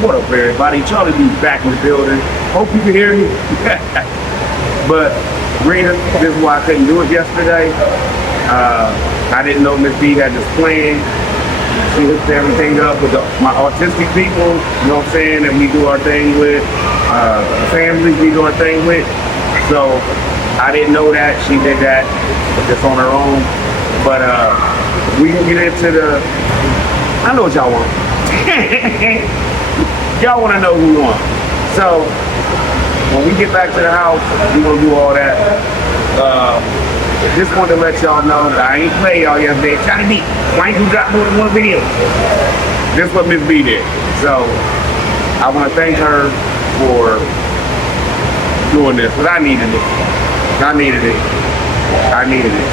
What up, everybody? Charlie B back in the building. Hope you can hear me. But Rita, this is why I couldn't do it yesterday. I didn't know Miss B had this plan. She hooked everything up with my autistic people, you know what I'm saying, that we do our thing with, families we do our thing with. So I didn't know that. She did that just on her own. But we can get into I know what y'all want. Y'all want to know who won. So when we get back to the house, we're going to do all that. Just wanted to let y'all know that I ain't play y'all yesterday. Trying to beat. Why ain't you drop more than one video? This is what Miss B did. So I want to thank her for doing this, but I needed it. I needed it.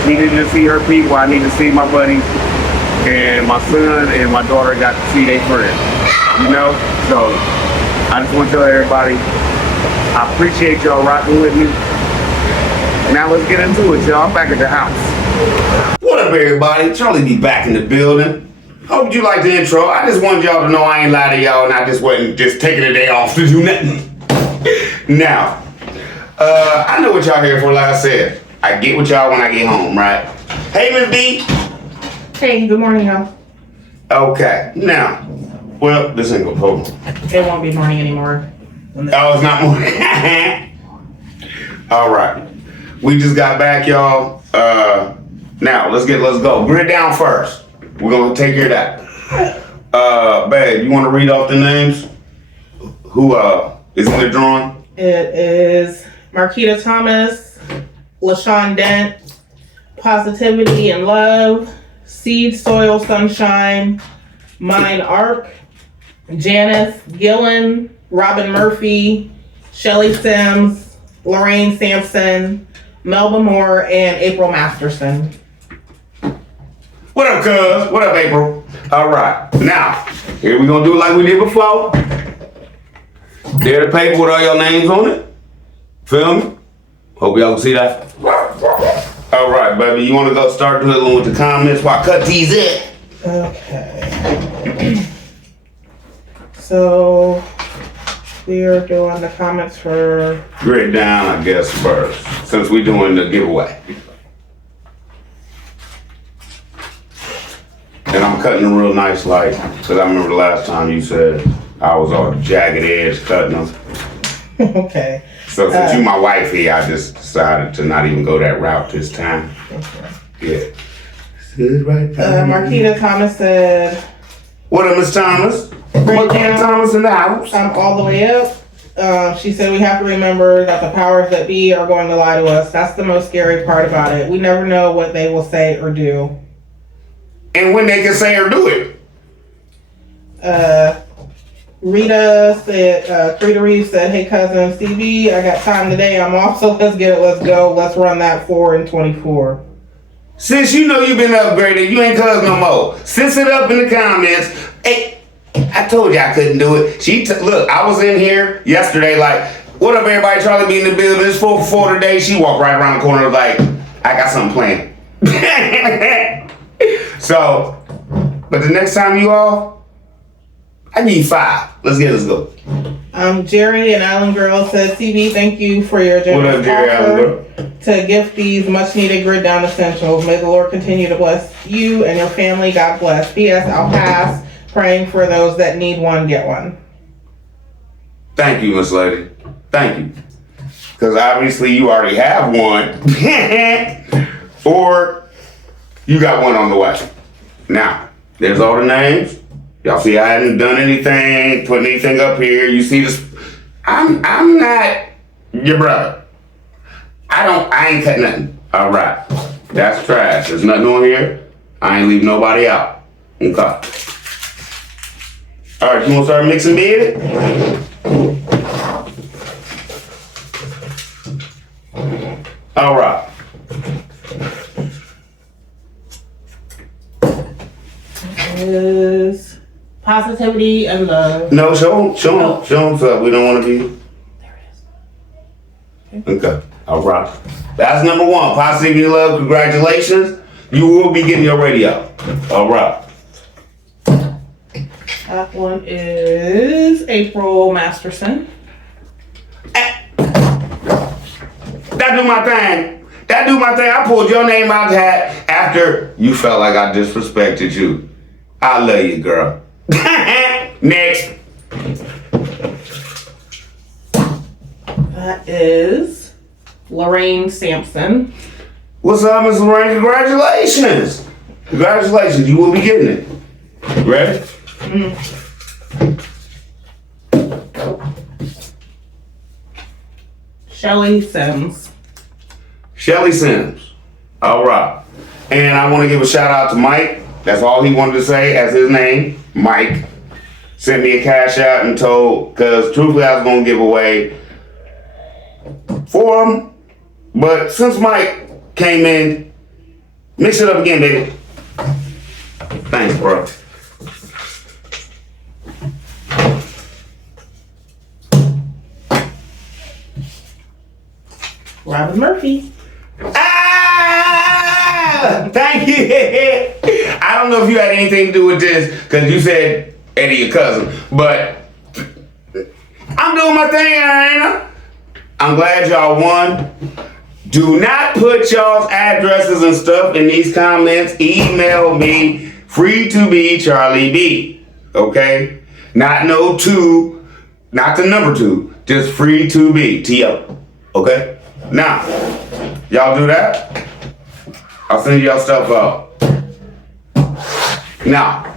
She needed to see her people. I need to see my buddies. And my son and my daughter got to see their friends. You know? So I just want to tell everybody, I appreciate y'all rocking with me. Now let's get into it, y'all. I'm back at the house. What up, everybody? Charlie B back in the building. Hope you like the intro. I just wanted y'all to know I ain't lie to y'all and I just wasn't just taking a day off to do nothing. Now, I know what y'all here for, like I said. I get with y'all when I get home, right? Hey, Miss B. Hey, good morning, y'all. Okay, now, well, this ain't gonna hold. It won't be morning anymore. Oh, it's not morning. All right. We just got back, y'all. Now, let's go. Grid down first. We're gonna take care of that. Babe, you wanna read off the names? Who is in the drawing? It is Marquita Thomas, LaShawn Dent, Positivity and Love, Seed, Soil, Sunshine, Mine Arc, Janice Gillen, Robin Murphy, Shelly Sims, Lorraine Sampson, Melba Moore, and April Masterson. What up, cuz? What up, April? All right. Now, here we gonna do it like we did before. There the paper with all your names on it. Feel me? Hope y'all can see that. All right, baby. You want to go start dealing with the comments while I cut these in? Okay. So we are doing the comments for Grid down, I guess, first, since we're doing the giveaway. And I'm cutting them real nice, like, because I remember the last time you said I was all jagged edge cutting them. okay. So since you my wifey, I just decided to not even go that route this time. Okay. Yeah. Marquita Thomas said, What up, Miss Thomas? Right Marquita now, Thomas in the house. I'm all the way up. She said we have to remember that the powers that be are going to lie to us. That's the most scary part about it. We never know what they will say or do. And when they can say or do it. Rita said, Rita Reeves said, hey cousin CB, I got time today. I'm off, so let's get it. Let's go. Let's run that 4 and 24. Since you know you've been upgraded, you ain't cuz no more. Sis it up in the comments. Hey, I told you I couldn't do it. Look, I was in here yesterday like, what up everybody, Charlie B in the building. It's 4 for 4 today. She walked right around the corner like, I got something planned. So, but the next time you all, I need 5. Let's go. Jerry and Allen Girl said, CB, thank you for your generous offer to gift these much needed grid down essentials. May the Lord continue to bless you and your family. God bless. P.S. I'll pass. Praying for those that need one, get one. Thank you, Miss Lady. Thank you. Because obviously you already have one. Or you got one on the way. Now, there's all the names. Y'all see I hadn't done anything, putting anything up here. You see this. I'm not your brother. I ain't cut nothing. All right. That's trash. There's nothing on here. I ain't leave nobody out. Okay. All right, you want to start mixing, baby? All right. Is Positivity and Love. No, show them so we don't want to be. There it is. Okay. All right. That's number 1. Positivity and Love. Congratulations. You will be getting your radio. All right. That one is April Masterson. That do my thing. That do my thing. I pulled your name out of the hat after you felt like I disrespected you. I love you, girl. Next. That is Lorraine Sampson. What's up, Miss Lorraine? Congratulations. Congratulations. You will be getting it. Ready? Shelly Sims. Shelly Sims. All right. And I want to give a shout out to Mike. That's all he wanted to say as his name, Mike. Sent me a cash out and told, because truthfully I was going to give away for him. But since Mike came in, mix it up again, baby. Thanks, bro. Robin Murphy. Ah! Thank you. I don't know if you had anything to do with this because you said Eddie, your cousin, but I'm doing my thing, Anna. I'm glad y'all won. Do not put y'all's addresses and stuff in these comments. Email me, free to be Charlie B. Okay? Not no 2, not the number 2, just free to be T-O. Okay? Now, y'all do that. I'll send y'all stuff out. Now,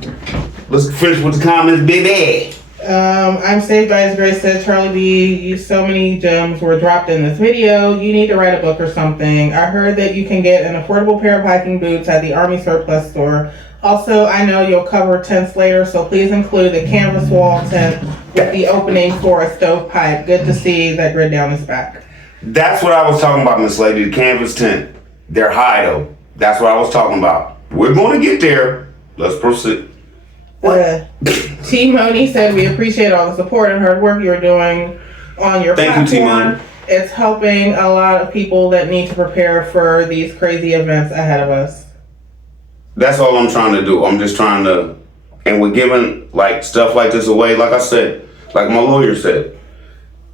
let's finish with the comments, baby. I'm Saved by His Grace said, Charlie B, so many gems were dropped in this video. You need to write a book or something. I heard that you can get an affordable pair of hiking boots at the Army Surplus store. Also, I know you'll cover tents later, so please include the canvas wall tent with the opening for a stovepipe. Good to see that grid down is back. That's what I was talking about, Miss Lady, the canvas tent. They're high, though. That's what I was talking about. We're going to get there. Let's proceed. T. Money said, we appreciate all the support and hard work you're doing on your Thank platform. you, T. Money. It's helping a lot of people that need to prepare for these crazy events ahead of us. That's all I'm trying to do. I'm just trying to, and we're giving like stuff like this away. Like I said, like my lawyer said,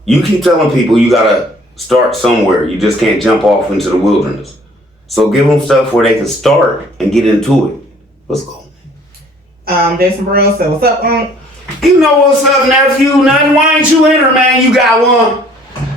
you keep telling people you gotta start somewhere. You just can't jump off into the wilderness. So give them stuff where they can start and get into it. Let's go. Jason Burrow said, what's up, Unc? You know what's up, nephew? Nothing. Why ain't you enter, man? You got one.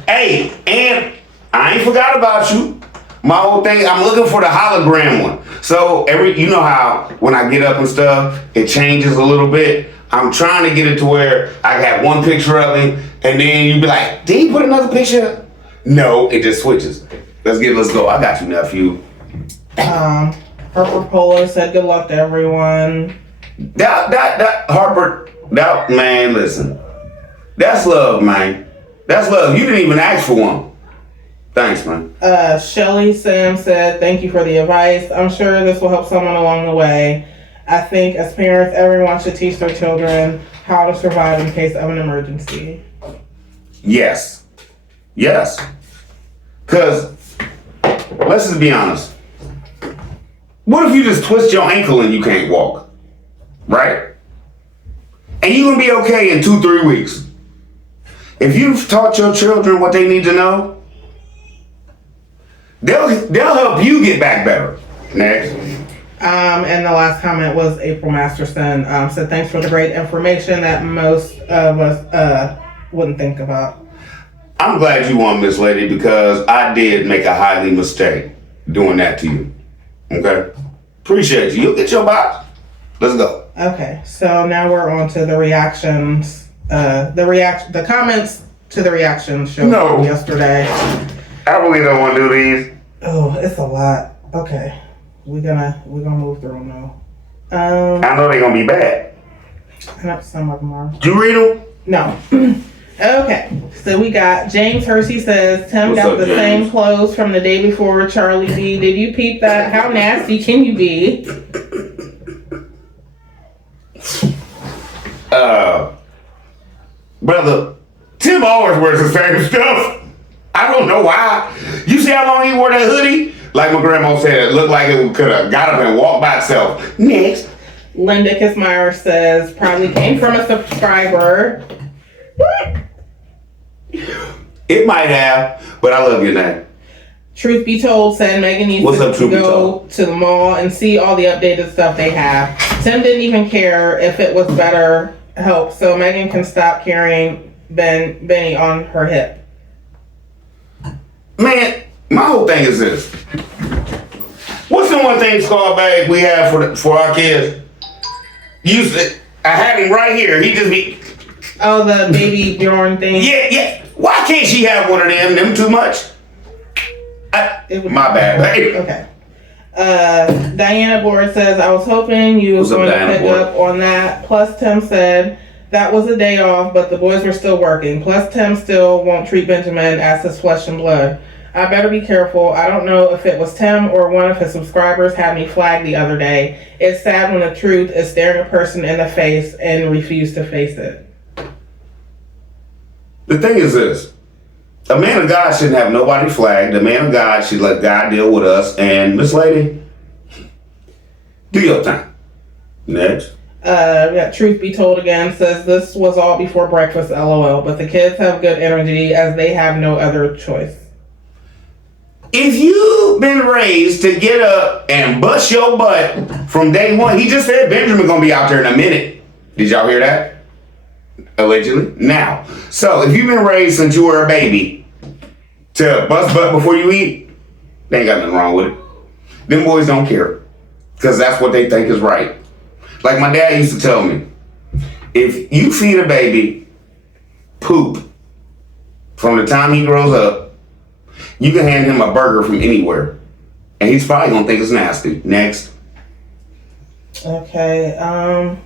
Hey, and I ain't forgot about you. My whole thing, I'm looking for the hologram one. So you know how when I get up and stuff, it changes a little bit. I'm trying to get it to where I have one picture of him, and then you be like, did he put another picture? No, it just switches. Let's go. I got you, nephew. Harper Polo said, good luck to everyone. Harper, man, listen. That's love, man. That's love. You didn't even ask for one. Thanks, man. Shelly Sam said, thank you for the advice. I'm sure this will help someone along the way. I think as parents, everyone should teach their children how to survive in case of an emergency. Yes. Yes. Because, let's just be honest. What if you just twist your ankle and you can't walk? Right? And you're going to be okay in 2-3 weeks. If you've taught your children what they need to know, they'll help you get back better. Next. And the last comment was April Masterson. Said, thanks for the great information that most of us wouldn't think about. I'm glad you won, Miss Lady, because I did make a highly mistake doing that to you. Okay? Appreciate you. You'll get your box. Let's go. Okay, so now we're on to the reactions. The comments to the reaction show from yesterday. I really don't want to do these. Oh, it's a lot. Okay, we're gonna move through them now. I know they're gonna be bad. I know some of them are. Did you read them? No. Okay, so we got James Hersey says, Tim What's got up, the James? same clothes from the day before Charlie B. Did you peep that? How nasty can you be? Brother, Tim always wears the same stuff. I don't know why. You see how long he wore that hoodie? Like my grandma said, it looked like it could have got up and walked by itself. Next. Linda Kissmeyer says, probably came from a subscriber. It might have, but I love your name. Truth Be Told said Megan needs to go to the mall and see all the updated stuff they have. Tim didn't even care if it was better help, so Megan can stop carrying Benny on her hip. Man, my whole thing is this. What's the one thing, Scar Bag, we have for our kids? I had him right here. He just be... Oh, the baby Bjorn thing? Yeah. Why can't she have one of them? Them too much? My bad, babe. Okay. Diana Board says, I was hoping you were going to pick up on that. Plus, Tim said that was a day off, but the boys were still working. Plus, Tim still won't treat Benjamin as his flesh and blood. I better be careful. I don't know if it was Tim or one of his subscribers had me flagged the other day. It's sad when the truth is staring a person in the face and refuse to face it. The thing is this. A man of God shouldn't have nobody flagged. A man of God should let God deal with us. And Miss Lady, do your thing. Next. Truth Be Told again says this was all before breakfast, LOL. But the kids have good energy as they have no other choice. If you've been raised to get up and bust your butt from day one, he just said Benjamin gonna be out there in a minute. Did y'all hear that? Allegedly. Now, so if you've been raised since you were a baby to bust butt before you eat, they ain't got nothing wrong with it. Them boys don't care because that's what they think is right. Like my dad used to tell me, if you feed a baby poop from the time he grows up, you can hand him a burger from anywhere and he's probably gonna think it's nasty. Next. Okay, I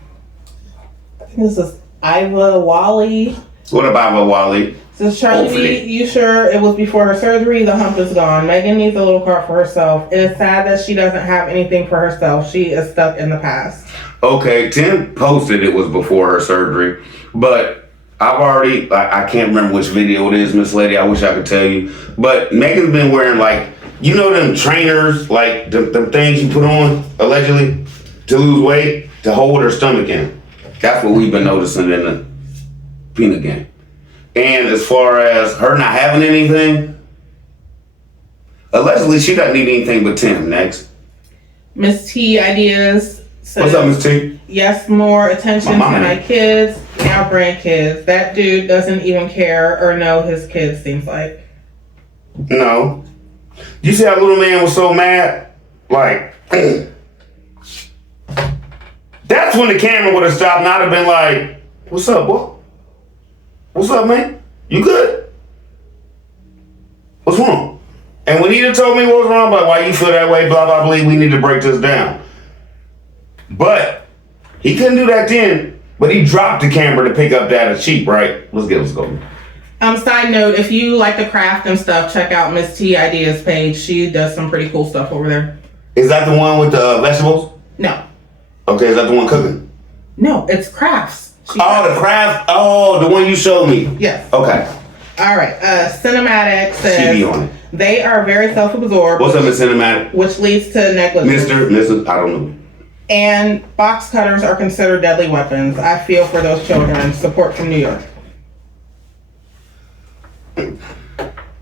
think this is Iva Wally. What about Iva Wally? Says Charlie, you sure it was before her surgery? The hump is gone. Megan needs a little car for herself. It is sad that she doesn't have anything for herself. She is stuck in the past. Okay, Tim posted it was before her surgery, but I've already, I can't remember which video it is, Miss Lady. I wish I could tell you. But Megan's been wearing them trainers, them things you put on, allegedly, to lose weight, to hold her stomach in. That's what we've been noticing in the peanut game. And as far as her not having anything, allegedly she doesn't need anything but Tim. Next. Miss T Ideas says, what's up, Miss T? Yes, more attention to my kids, now grandkids. That dude doesn't even care or know his kids, seems like. No. You see how little man was so mad? That's when the camera would have stopped and I'd have been like, what's up, boy? What's up, man? You good? What's wrong? And when he told me what was wrong, but why you feel that way, blah, blah, blah, we need to break this down. But he couldn't do that then, but he dropped the camera to pick up that sheep, right? Let's go. Side note, if you like the craft and stuff, check out Miss T Ideas page. She does some pretty cool stuff over there. Is that the one with the vegetables? No. Okay, is that the one cooking? No, it's crafts. The craft. Oh, the one you showed me. Yes. Okay. All right. Cinematic says on it. They are very self-absorbed. What's up, Miss Cinematic? Which leads to negligence. Mrs. I don't know. And box cutters are considered deadly weapons. I feel for those children. Support from New York.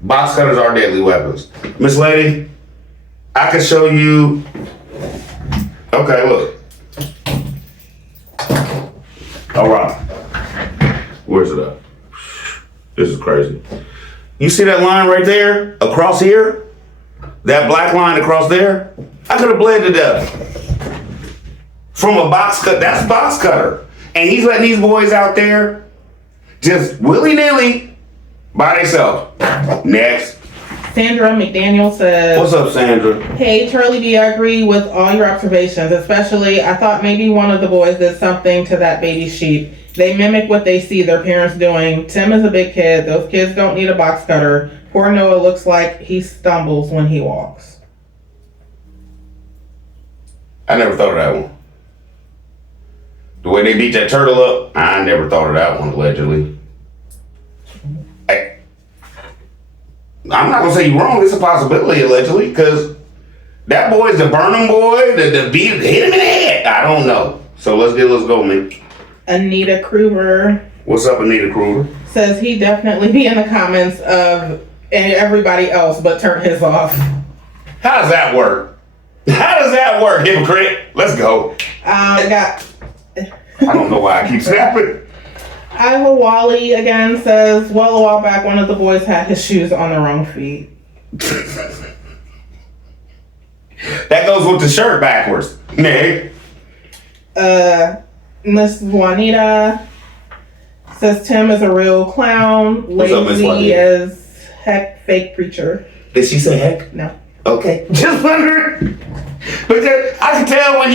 Box cutters are deadly weapons. Miss Lady, I can show you. Okay, look. All right. Where's it at? This is crazy. You see that line right there across here? That black line across there? I could have bled to death from a box cut. That's box cutter. And he's letting these boys out there just willy-nilly by themselves. Next. Sandra McDaniel says, what's up, Sandra? Hey, Charlie B, I agree with all your observations, especially I thought maybe one of the boys did something to that baby sheep. They mimic what they see their parents doing. Tim is a big kid. Those kids don't need a box cutter. Poor Noah looks like he stumbles when he walks. I never thought of that one. The way they beat that turtle up, I never thought of that one, allegedly. I'm not gonna say you're wrong. It's a possibility, allegedly, because that boy's the Burnham boy, the beat hit him in the head. I don't know. So let's go, man. Anita Kruger What's up, Anita Kruger? says he definitely be in the comments of and everybody else, but turn his off. How does that work? Hypocrite? Let's go. Got I don't know why I keep snapping. Iowa Wally again says, well, a while back, one of the boys had his shoes on the wrong feet. That goes with the shirt backwards. Nick. Miss Juanita says Tim is a real clown, What's up, Miss lazy Juanita? as heck, fake preacher. Did she say heck? No. Okay. Just wondering. But I can tell when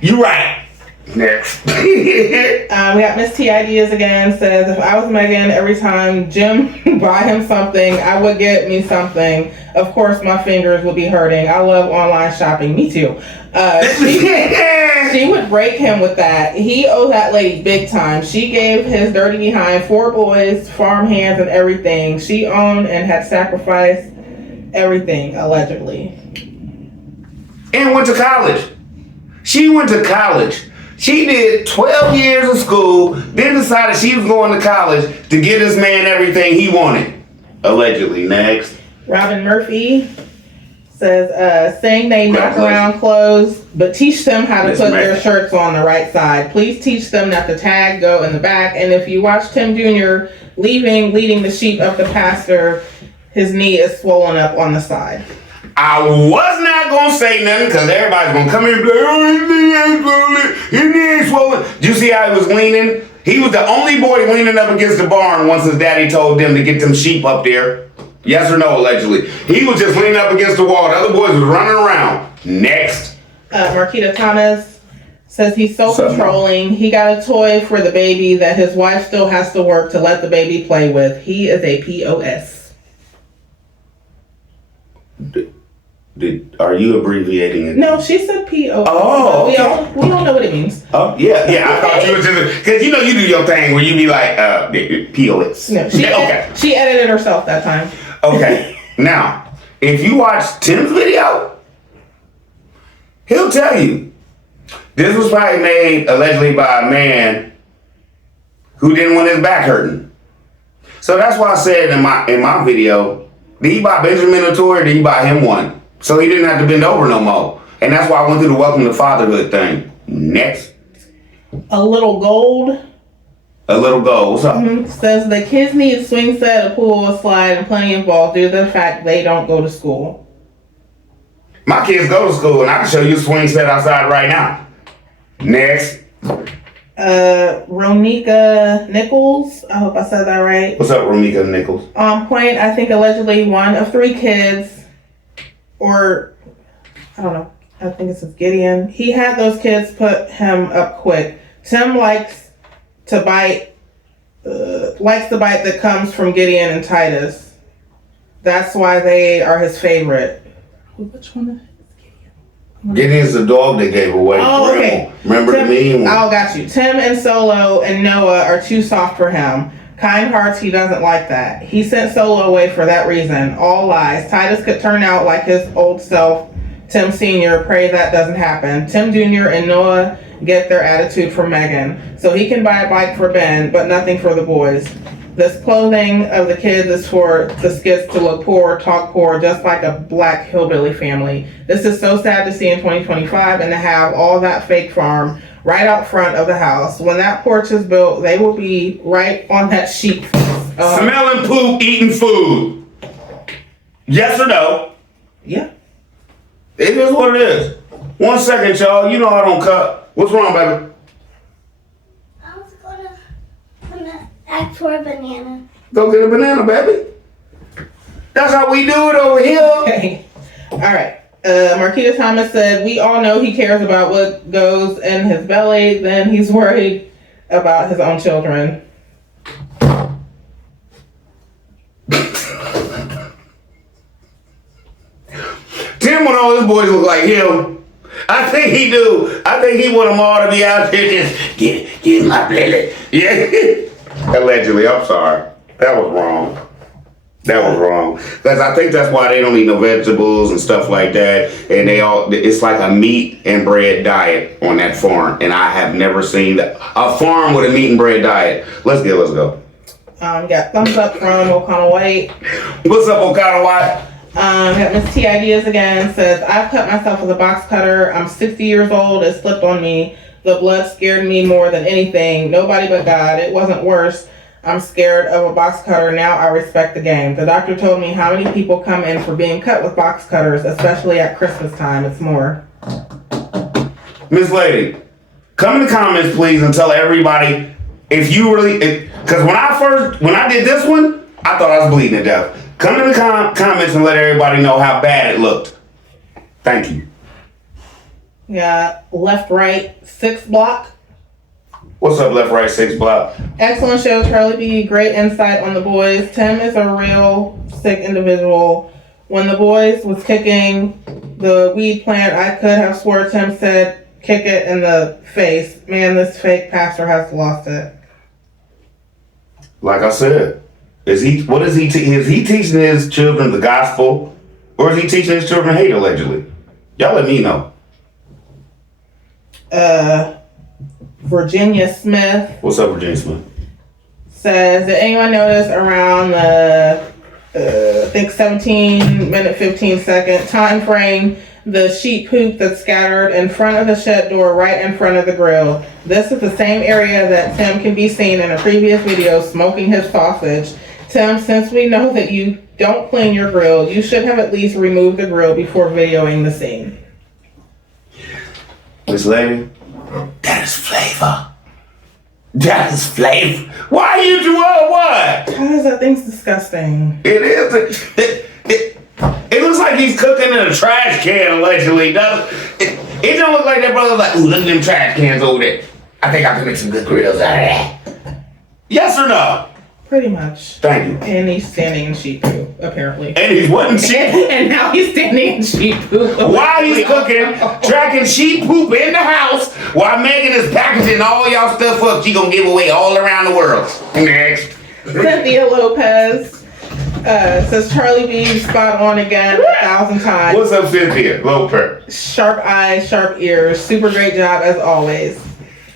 you right. Next. We got Miss T Ideas again, says if I was Megan, every time Jim buy him something, I would get me something. Of course, my fingers would be hurting. I love online shopping. Me too. She would break him with that. He owed that lady big time. She gave his dirty behind 4 boys, farm hands, and everything. She owned and had sacrificed everything, allegedly. And went to college. She went to college. She did 12 years of school, then decided she was going to college to get this man everything he wanted. Allegedly. Next. Robin Murphy says, saying they knock around clothes, but teach them how to put their shirts on the right side. Please teach them that the tag go in the back. And if you watch Tim Jr. leading the sheep up the pasture, his knee is swollen up on the side. I was not going to say nothing because everybody's going to come here and be like, oh, his knee ain't swollen. Did you see how he was leaning? He was the only boy leaning up against the barn once his daddy told them to get them sheep up there. Yes or no, allegedly. He was just leaning up against the wall. The other boys was running around. Next. Marquita Thomas says he's so controlling. He got a toy for the baby that his wife still has to work to let the baby play with. He is a POS. Are you abbreviating it? No, she said POS. Oh, okay. We don't know what it means. Oh, yeah. I thought you was just, because you know you do your thing where you be like, POS. No, she edited herself that time. Okay. Now, if you watch Tim's video, he'll tell you this was probably made allegedly by a man who didn't want his back hurting. So that's why I said in my video, did he buy Benjamin a toy or did he buy him one? So he didn't have to bend over no more. And that's why I went through the welcome to fatherhood thing. Next. A little gold. What's up? Says the kids need a swing set, a pool, a slide, and plenty of balls due to the fact they don't go to school. My kids go to school and I can show you a swing set outside right now. Next. Ronika Nichols. I hope I said that right. What's up, Ronika Nichols? On point, I think allegedly one of 3 kids, or I don't know, I think it says Gideon. He had those kids put him up quick. Tim likes the bite that comes from Gideon and Titus. That's why they are his favorite. Which one is Gideon? Gideon's the dog they gave away. Oh, okay. Remember the meme? Oh, got you. Tim and Solo and Noah are too soft for him. Kind hearts, he doesn't like that. He sent Solo away for that reason. All lies. Titus could turn out like his old self. Tim Sr., pray that doesn't happen. Tim Jr. and Noah get their attitude from Megan. So he can buy a bike for Ben, but nothing for the boys. This clothing of the kids is for the skits to look poor, talk poor, just like a black hillbilly family. This is so sad to see in 2025 and to have all that fake farm right out front of the house. When that porch is built, they will be right on that sheep. Smelling poop, eating food. Yes or no? Yeah. It is what it is. 1 second, y'all. You know I don't cut. What's wrong, baby? I was gonna ask for a banana. Go get a banana, baby. That's how we do it over here. Okay. All right. Marquita Thomas said, we all know he cares about what goes in his belly. Then he's worried about his own children. Tim want all his boys look like him. I think he do. I think he want them all to be out there just get my belly. Yeah. Allegedly, I'm sorry. That was wrong. That was wrong. Because I think that's why they don't eat no vegetables and stuff like that. And it's like a meat and bread diet on that farm. And I have never seen a farm with a meat and bread diet. Let's go. Got thumbs up from O'Connell White. What's up, O'Connell White? Got Miss T Ideas again. Says, I've cut myself with a box cutter. I'm 60 years old. It slipped on me. The blood scared me more than anything. Nobody but God. It wasn't worse. I'm scared of a box cutter. Now I respect the game. The doctor told me how many people come in for being cut with box cutters, especially at Christmas time. It's more. Miss Lady, come in the comments, please, and tell everybody if you really... Because when I did this one, I thought I was bleeding to death. Come in the comments and let everybody know how bad it looked. Thank you. Yeah, Left Right 6 Block. What's up, Left Right 6 Block? Excellent show, Charlie B. Great insight on the boys. Tim is a real sick individual. When the boys was kicking the weed plant, I could have swore Tim said, kick it in the face. Man, this fake pastor has lost it. Like I said, is he teaching his children the gospel, or is he teaching his children hate, allegedly? Y'all let me know. Virginia Smith. What's up, Virginia Smith? Says, did anyone notice around the, I think 17-minute, 15-second time frame, the sheep poop that's scattered in front of the shed door right in front of the grill? This is the same area that Tim can be seen in a previous video smoking his sausage. Tim, since we know that you don't clean your grill, you should have at least removed the grill before videoing the scene. Miss Lady, that is flavor. That is flavor. Why you do what? Because that thing's disgusting. It is. It looks like he's cooking in a trash can, allegedly. It don't look like that brother's like, ooh, look at them trash cans over there. I think I can make some good grills out of that. Yes or no? Pretty much. Thank you. And he's standing in sheep poop, apparently. And he's wasn't sheep. And now he's standing in sheep poop. While he's cooking, tracking sheep poop in the house, while Megan is packaging all y'all stuff up, she gonna give away all around the world. Next. Cynthia Lopez says, Charlie B, spot on again 1,000 times. What's up, Cynthia Lopez? Sharp eyes, sharp ears. Super great job as always.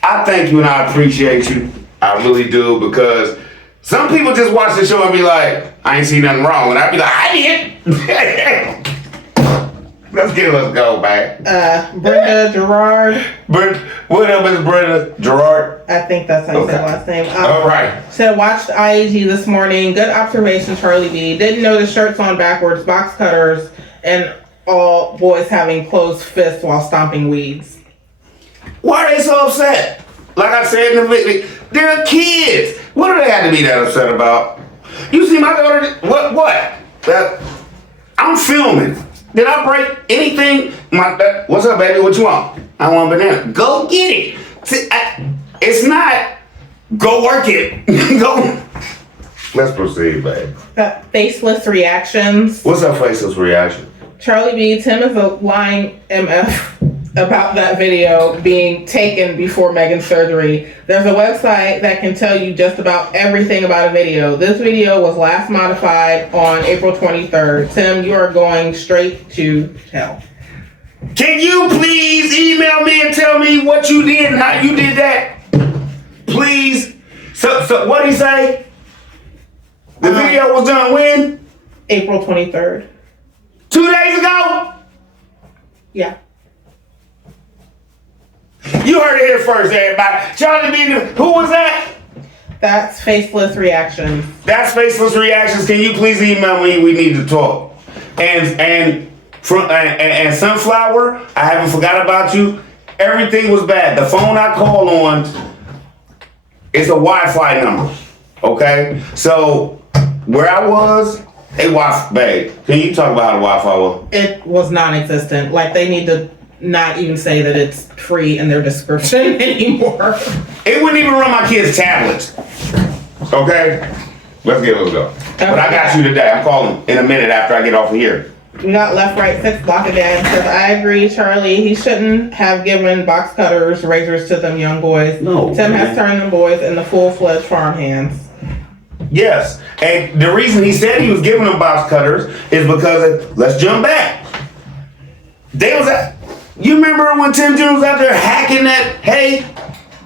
I thank you and I appreciate you. I really do, because some people just watch the show and be like, I ain't seen nothing wrong. And I'd be like, I did. Let's go, man. Brenda Gerard. What up, Miss Brenda Gerard? I think that's how you say last name. All right. Said, watched IAG this morning. Good observation, Charlie B. Didn't notice shirts on backwards, box cutters, and all boys having closed fists while stomping weeds. Why are they so upset? Like I said in the video, they're kids. What do they have to be that upset about? You see my daughter, what? I'm filming. Did I break anything? What's up, baby? What you want? I want a banana. Go get it. See, it's not, go work it. Go. Let's proceed, babe. Faceless reactions. What's up, faceless reaction? Charlie B, Tim is a lying MF about that video being taken before Megan's surgery. There's a website that can tell you just about everything about a video. This video was last modified on April 23rd. Tim, you are going straight to hell. Can you please email me and tell me what you did and how you did that? Please. So what did he say? The video was done when? April 23rd. 2 days ago? Yeah. You heard it here first, everybody. Charlie B, who was that? That's Faceless Reactions. That's Faceless Reactions. Can you please email me? We need to talk. And Sunflower, I haven't forgot about you. Everything was bad. The phone I called on is a Wi-Fi number. Okay? So, where I was, babe, can you talk about how the Wi-Fi was? It was non-existent. Like, they need to not even say that it's free in their description anymore. It wouldn't even run my kids' tablets. Okay? Let's go. Okay. But I got you today. I'm calling in a minute after I get off of here. We got Left Right 6 Block again. Says, I agree, Charlie. He shouldn't have given box cutters, razors to them young boys. No. Tim has turned them boys into full-fledged farm hands. Yes. And the reason he said he was giving them box cutters is because let's jump back. They was at, you remember when Tim Jr. was out there hacking that hay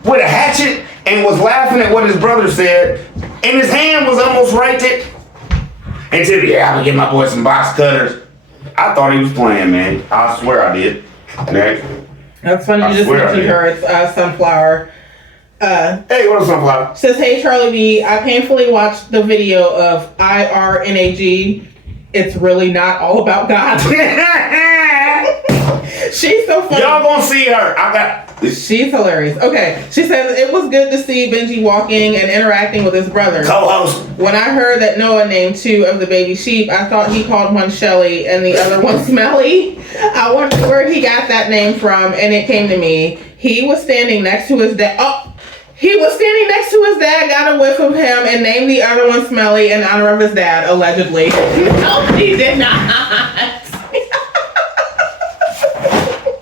with a hatchet and was laughing at what his brother said, and his hand was almost right there. And said, yeah, I'm gonna get my boy some box cutters. I thought he was playing, man. I swear I did. Next. That's funny. You just mentioned her. It's Sunflower. Hey, what up, Sunflower? Says, hey, Charlie B. I painfully watched the video of IRNAG. It's really not all about God. She's so funny. Y'all gonna see her. She's hilarious. Okay. She says, it was good to see Benji walking and interacting with his brother. Co-host. When I heard that Noah named 2 of the baby sheep, I thought he called one Shelly and the other one Smelly. I wondered where he got that name from, and it came to me. He was standing next to his dad. He was standing next to his dad, got a whiff of him, and named the other one Smelly in honor of his dad, allegedly. No, he did not.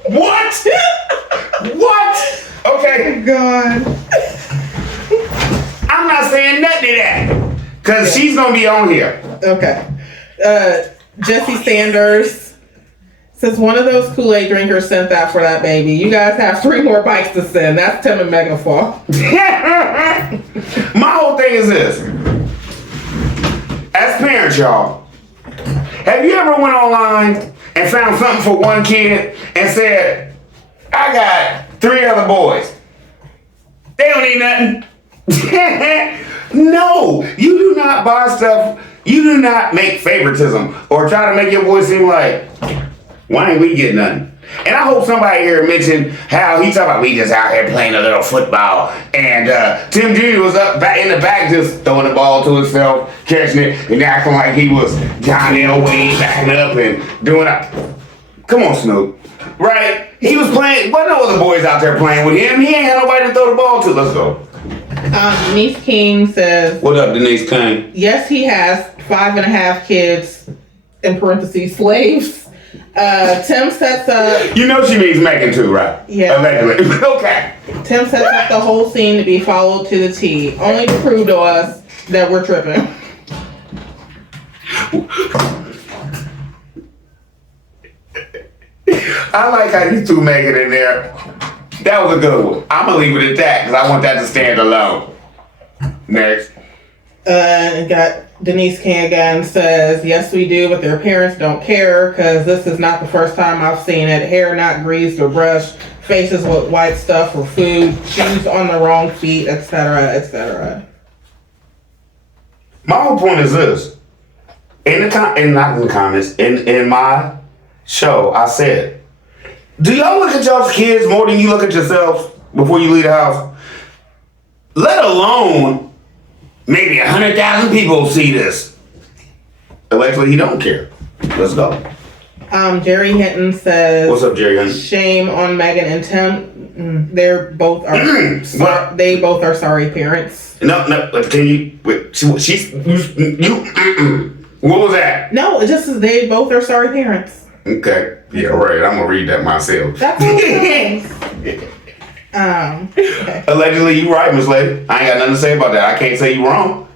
What? What? Okay. God. I'm not saying nothing to that. Because she's going to be on here. Okay. Jesse Sanders says, one of those Kool-Aid drinkers sent that for that baby. You guys have 3 more bikes to send. That's Tim and Megan fault. My whole thing is this. As parents, y'all, have you ever went online and found something for one kid and said, I got 3 other boys. They don't need nothing. No, you do not buy stuff. You do not make favoritism or try to make your boy seem like, why ain't we getting nothing? And I hope somebody here mentioned how he talking about we just out here playing a little football. And Tim Jr. was up back in the back just throwing the ball to himself, catching it, and acting like he was John Elway backing up and doing it. Come on, Snoop. Right? He was playing, what no other boys out there playing with him? He ain't had nobody to throw the ball to. Let's go. Denise King says, what up, Denise King? yes, he has 5.5 kids, in parentheses, slaves. Tim sets up... You know she means Megan too, right? Yeah. Allegedly. Okay. Tim sets up the whole scene to be followed to the T, only to prove to us that we're tripping. I like how you threw Megan in there. That was a good one. I'm going to leave it at that because I want that to stand alone. Next. Got Denise King again says, yes, we do, but their parents don't care because this is not the first time I've seen it. Hair not greased or brushed, faces with white stuff or food, shoes on the wrong feet, etc., etc. My whole point is this. Not in the comments, in my show, I said, do y'all look at y'all's kids more than you look at yourselves before you leave the house? Let alone maybe 100,000 people see this. Allegedly, he don't care. Let's go. Jerry Hinton says, what's up, Jerry Hinton? Shame on Megan and Tim. They both are sorry parents. No, can you, wait, what was that? No, it just says they both are sorry parents. Okay. Yeah, right. I'm gonna read that myself. That's all it says. Okay. Allegedly, you right, Miss Lady. I ain't got nothing to say about that. I can't say you wrong.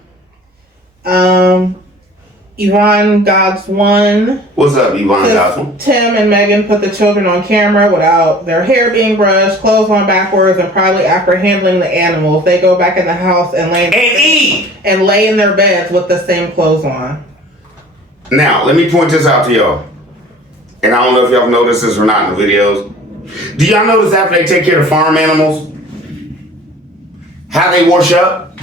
Yvonne God's One. What's up, Yvonne God's One? Tim and Megan put the children on camera without their hair being brushed, clothes on backwards, and probably after handling the animals, they go back in the house and lay in their beds with the same clothes on. Now, let me point this out to y'all. And I don't know if y'all noticed this or not in the videos. Do y'all notice after they take care of farm animals, how they wash up?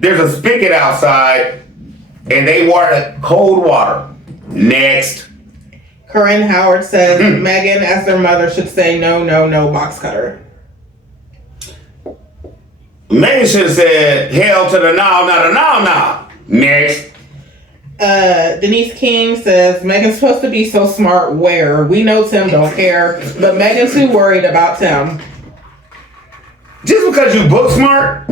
There's a spigot outside, and they water cold water. Next. Corinne Howard says Megan, as their mother, should say no, no, no, box cutter. Megan should have said hell to the no, not a no, no. Next. Denise King says Megan's supposed to be so smart. Where we know Tim don't care, but Megan's too worried about Tim. Just because you book smart,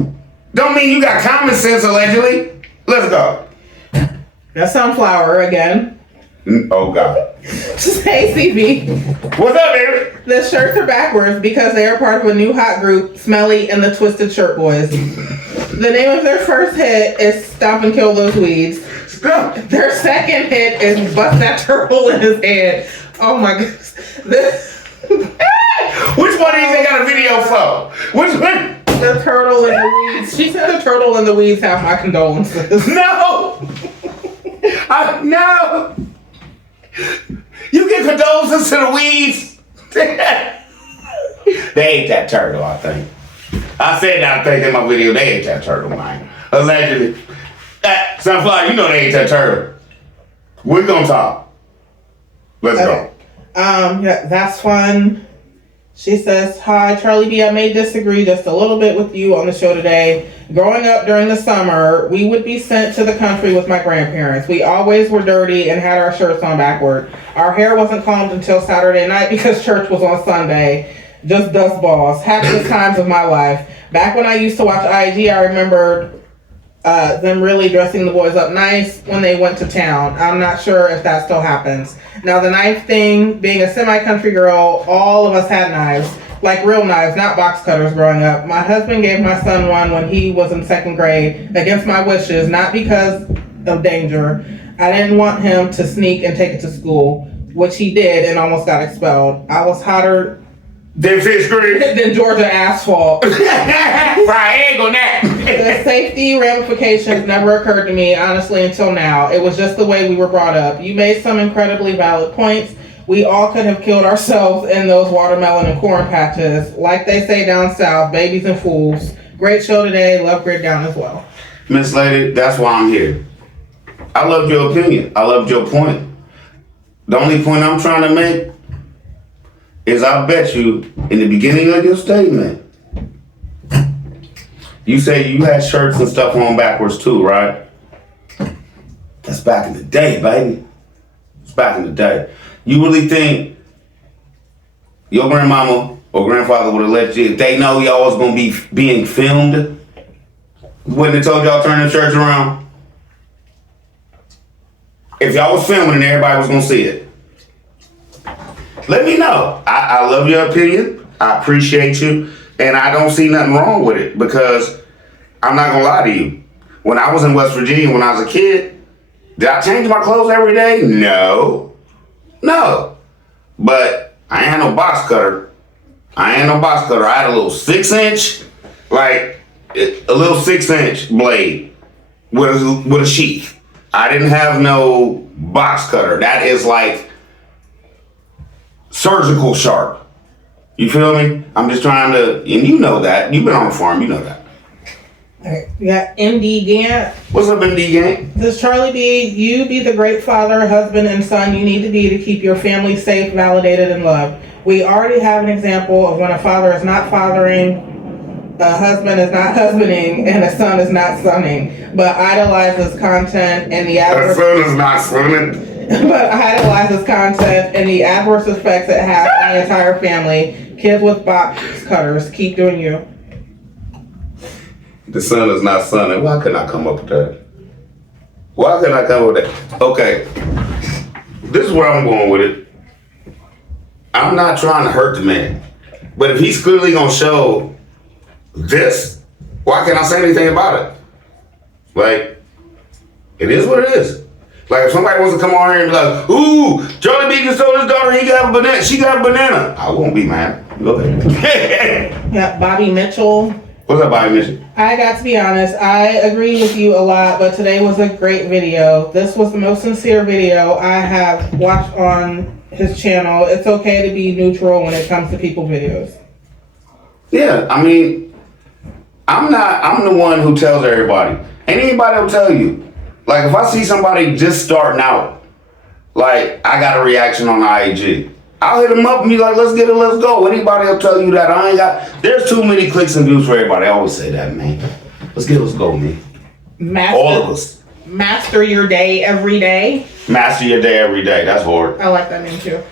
don't mean you got common sense. Allegedly, let's go. That's Sunflower again. Oh God. Hey CB. What's up, baby? The shirts are backwards because they are part of a new hot group, Smelly and the Twisted Shirt Boys. The name of their first hit is Stop and Kill Those Weeds. Stop. Their second hit is Bust That Turtle in His Head. Oh my goodness. Which one of these they got a video for? Which one? The turtle in the weeds. She said the turtle in the weeds have my condolences. No! No! You get condolences to the weeds. They ate that turtle, I think. I said that I think in my video, they ate that turtle, man. Allegedly. Sunflower, you know they ate that turtle. We're gonna talk. Let's go. Yeah, that's fun. She says, hi, Charlie B. I may disagree just a little bit with you on the show today. Growing up during the summer, we would be sent to the country with my grandparents. We always were dirty and had our shirts on backward. Our hair wasn't combed until Saturday night because church was on Sunday. Just dust balls. Happiest times of my life. Back when I used to watch IG, I remembered them really dressing the boys up nice when they went to town. I'm not sure if that still happens. Now the knife thing, being a semi-country girl, all of us had knives. Like real knives, not box cutters growing up. My husband gave my son one when he was in second grade, against my wishes, not because of danger. I didn't want him to sneak and take it to school, which he did and almost got expelled. I was hotter Then fifth grade. than Georgia asphalt. Fried egg on that. The safety ramifications never occurred to me, honestly, until now. It was just the way we were brought up. You made some incredibly valid points. We all could have killed ourselves in those watermelon and corn patches. Like they say down south, babies and fools. Great show today. Love Grid Down as well. Miss Lady, that's why I'm here. I loved your opinion. I loved your point. The only point I'm trying to make is I bet you in the beginning of your statement, you say you had shirts and stuff on backwards too, right? That's back in the day, baby. It's back in the day. You really think your grandmama or grandfather would have let you, if they know y'all was gonna be being filmed, wouldn't have told y'all turn the shirts around? If y'all was filming and everybody was gonna see it. Let me know. I love your opinion. I appreciate you. And I don't see nothing wrong with it because I'm not gonna lie to you. When I was in West Virginia when I was a kid, did I change my clothes every day? No. But I ain't had no box cutter. I had a little 6-inch, like a little 6-inch blade with a sheath. I didn't have no box cutter. That is like surgical sharp. You feel me? I'm just trying to, and you know that. You've been on the farm, you know that. Alright, we got MD Gant. What's up, MD Gang? Says Charlie B, you be the great father, husband, and son you need to be to keep your family safe, validated, and loved. We already have an example of when a father is not fathering, a husband is not husbanding, and a son is not sonning, but idolizes content and the That son is not swimming. adverse effects it has on the entire family. Kids with box cutters, keep doing you. The son is not sunning. Why couldn't I come up with that? Okay. This is where I'm going with it. I'm not trying to hurt the man. But if he's clearly gonna show this, why can't I say anything about it? Like, it is what it is. Like if somebody wants to come on here and be like, ooh, Charlie B just told his daughter he got a banana, she got a banana. I won't be mad. Go ahead. Yeah, Bobby Mitchell. What's up, Bobby Mitchell? I got to be honest, I agree with you a lot, but today was a great video. This was the most sincere video I have watched on his channel. It's okay to be neutral when it comes to people videos. Yeah, I mean, I'm the one who tells everybody. Ain't anybody will tell you. Like if I see somebody just starting out, like I got a reaction on IG, I'll hit them up and be like, let's go. Anybody will tell you that. There's too many clicks and views for everybody. I always say that, man. Let's go, man. All of us. Master your day every day. Master your day every day. That's hard. I like that name too.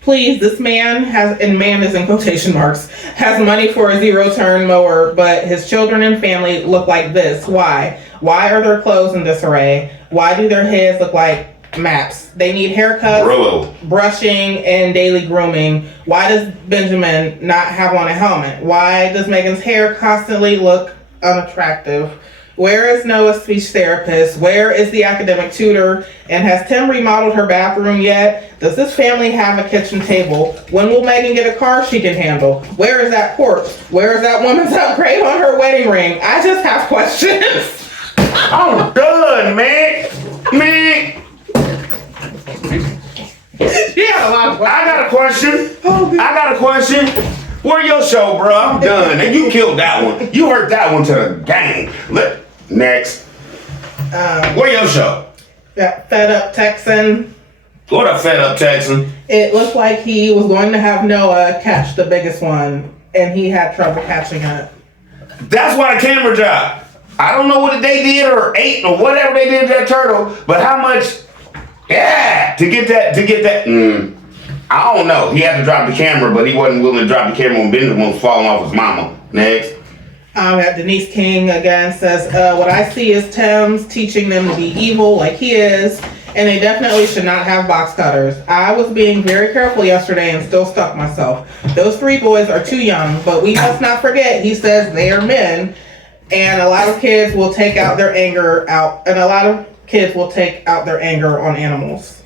Please, this man has, and man is in quotation marks, has money for a zero-turn mower, but his children and family look like this. Why? Why are their clothes in disarray? Why do their heads look like maps? They need haircuts, brushing, and daily grooming. Why does Benjamin not have on a helmet? Why does Megan's hair constantly look unattractive? Where is Noah's speech therapist? Where is the academic tutor? And has Tim remodeled her bathroom yet? Does this family have a kitchen table? When will Megan get a car she can handle? Where is that porch? Where is that woman's upgrade on her wedding ring? I just have questions. I'm done, man. Man, She had a lot of questions. I got a question. Oh, good. I got a question. Where your show, bro? I'm done. And you killed that one. You hurt that one to the game. Next. Where your show? That fed up Texan. What a fed up Texan. It looked like he was going to have Noah catch the biggest one, and he had trouble catching it. That's why the camera dropped. I don't know what they did or ate or whatever they did to that turtle, but how much? Yeah, to get that. I don't know. He had to drop the camera, but he wasn't willing to drop the camera when Benjamin was falling off his mama. Next. Denise King again says, what I see is Tim's teaching them to be evil like he is, and they definitely should not have box cutters. I was being very careful yesterday and still stuck myself. Those 3 boys are too young, but we must not forget, he says they are men, and a lot of kids will take out their anger on animals.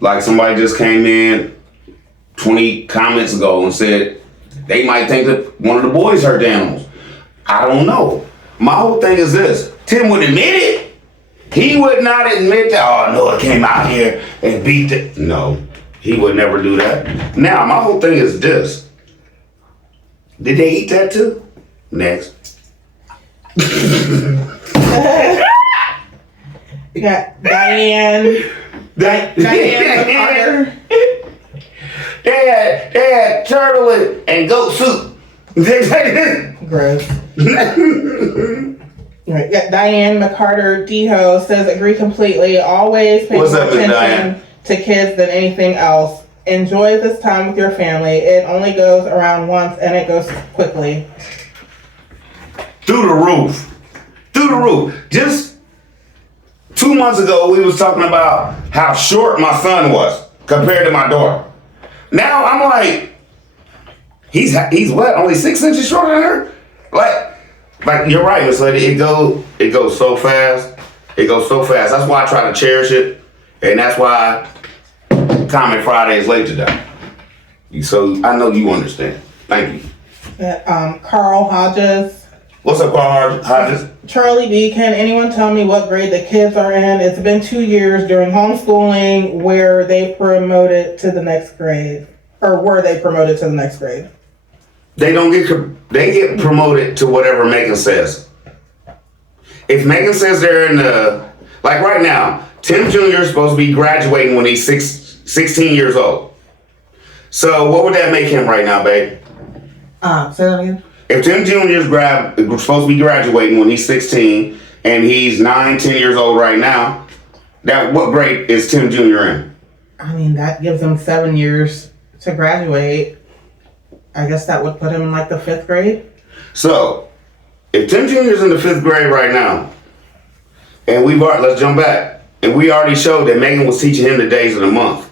Like somebody just came in 20 comments ago and said they might think that one of the boys hurt the animals. I don't know. My whole thing is this. Tim would admit it. He would not admit that, oh, Noah came out here and beat it. No, he would never do that. Now, my whole thing is this. Did they eat that too? Next. We got Diane Carter. They had turtle and goat soup. Gross. Right. Yeah, Diane McCarter Deho says, agree completely. Always pay more attention to kids than anything else. Enjoy this time with your family. It only goes around once and it goes quickly. Through the roof. Just 2 months ago, we was talking about how short my son was compared to my daughter. Now I'm like, he's what? Only 6 inches shorter than her? Like you're right, Miss Lady. It goes so fast. It goes so fast. That's why I try to cherish it, and that's why Comment Friday is late today. So I know you understand. Thank you. Carl Hodges. What's up, Carl Hodges? Charlie B, can anyone tell me what grade the kids are in? It's been 2 years during homeschooling where they promoted to the next grade. Or were they promoted to the next grade? They get promoted to whatever Megan says. If Megan says they're in the, like right now, Tim Jr. is supposed to be graduating when he's 16 years old. So what would that make him right now, babe? Say that again. If Tim Jr. is supposed to be graduating when he's 16 and he's 9-10 years old right now, what grade is Tim Jr. in? I mean, that gives him 7 years to graduate. I guess that would put him in like the 5th grade. So, if Tim Jr. is in the 5th grade right now, and let's jump back, and we already showed that Megan was teaching him the days of the month.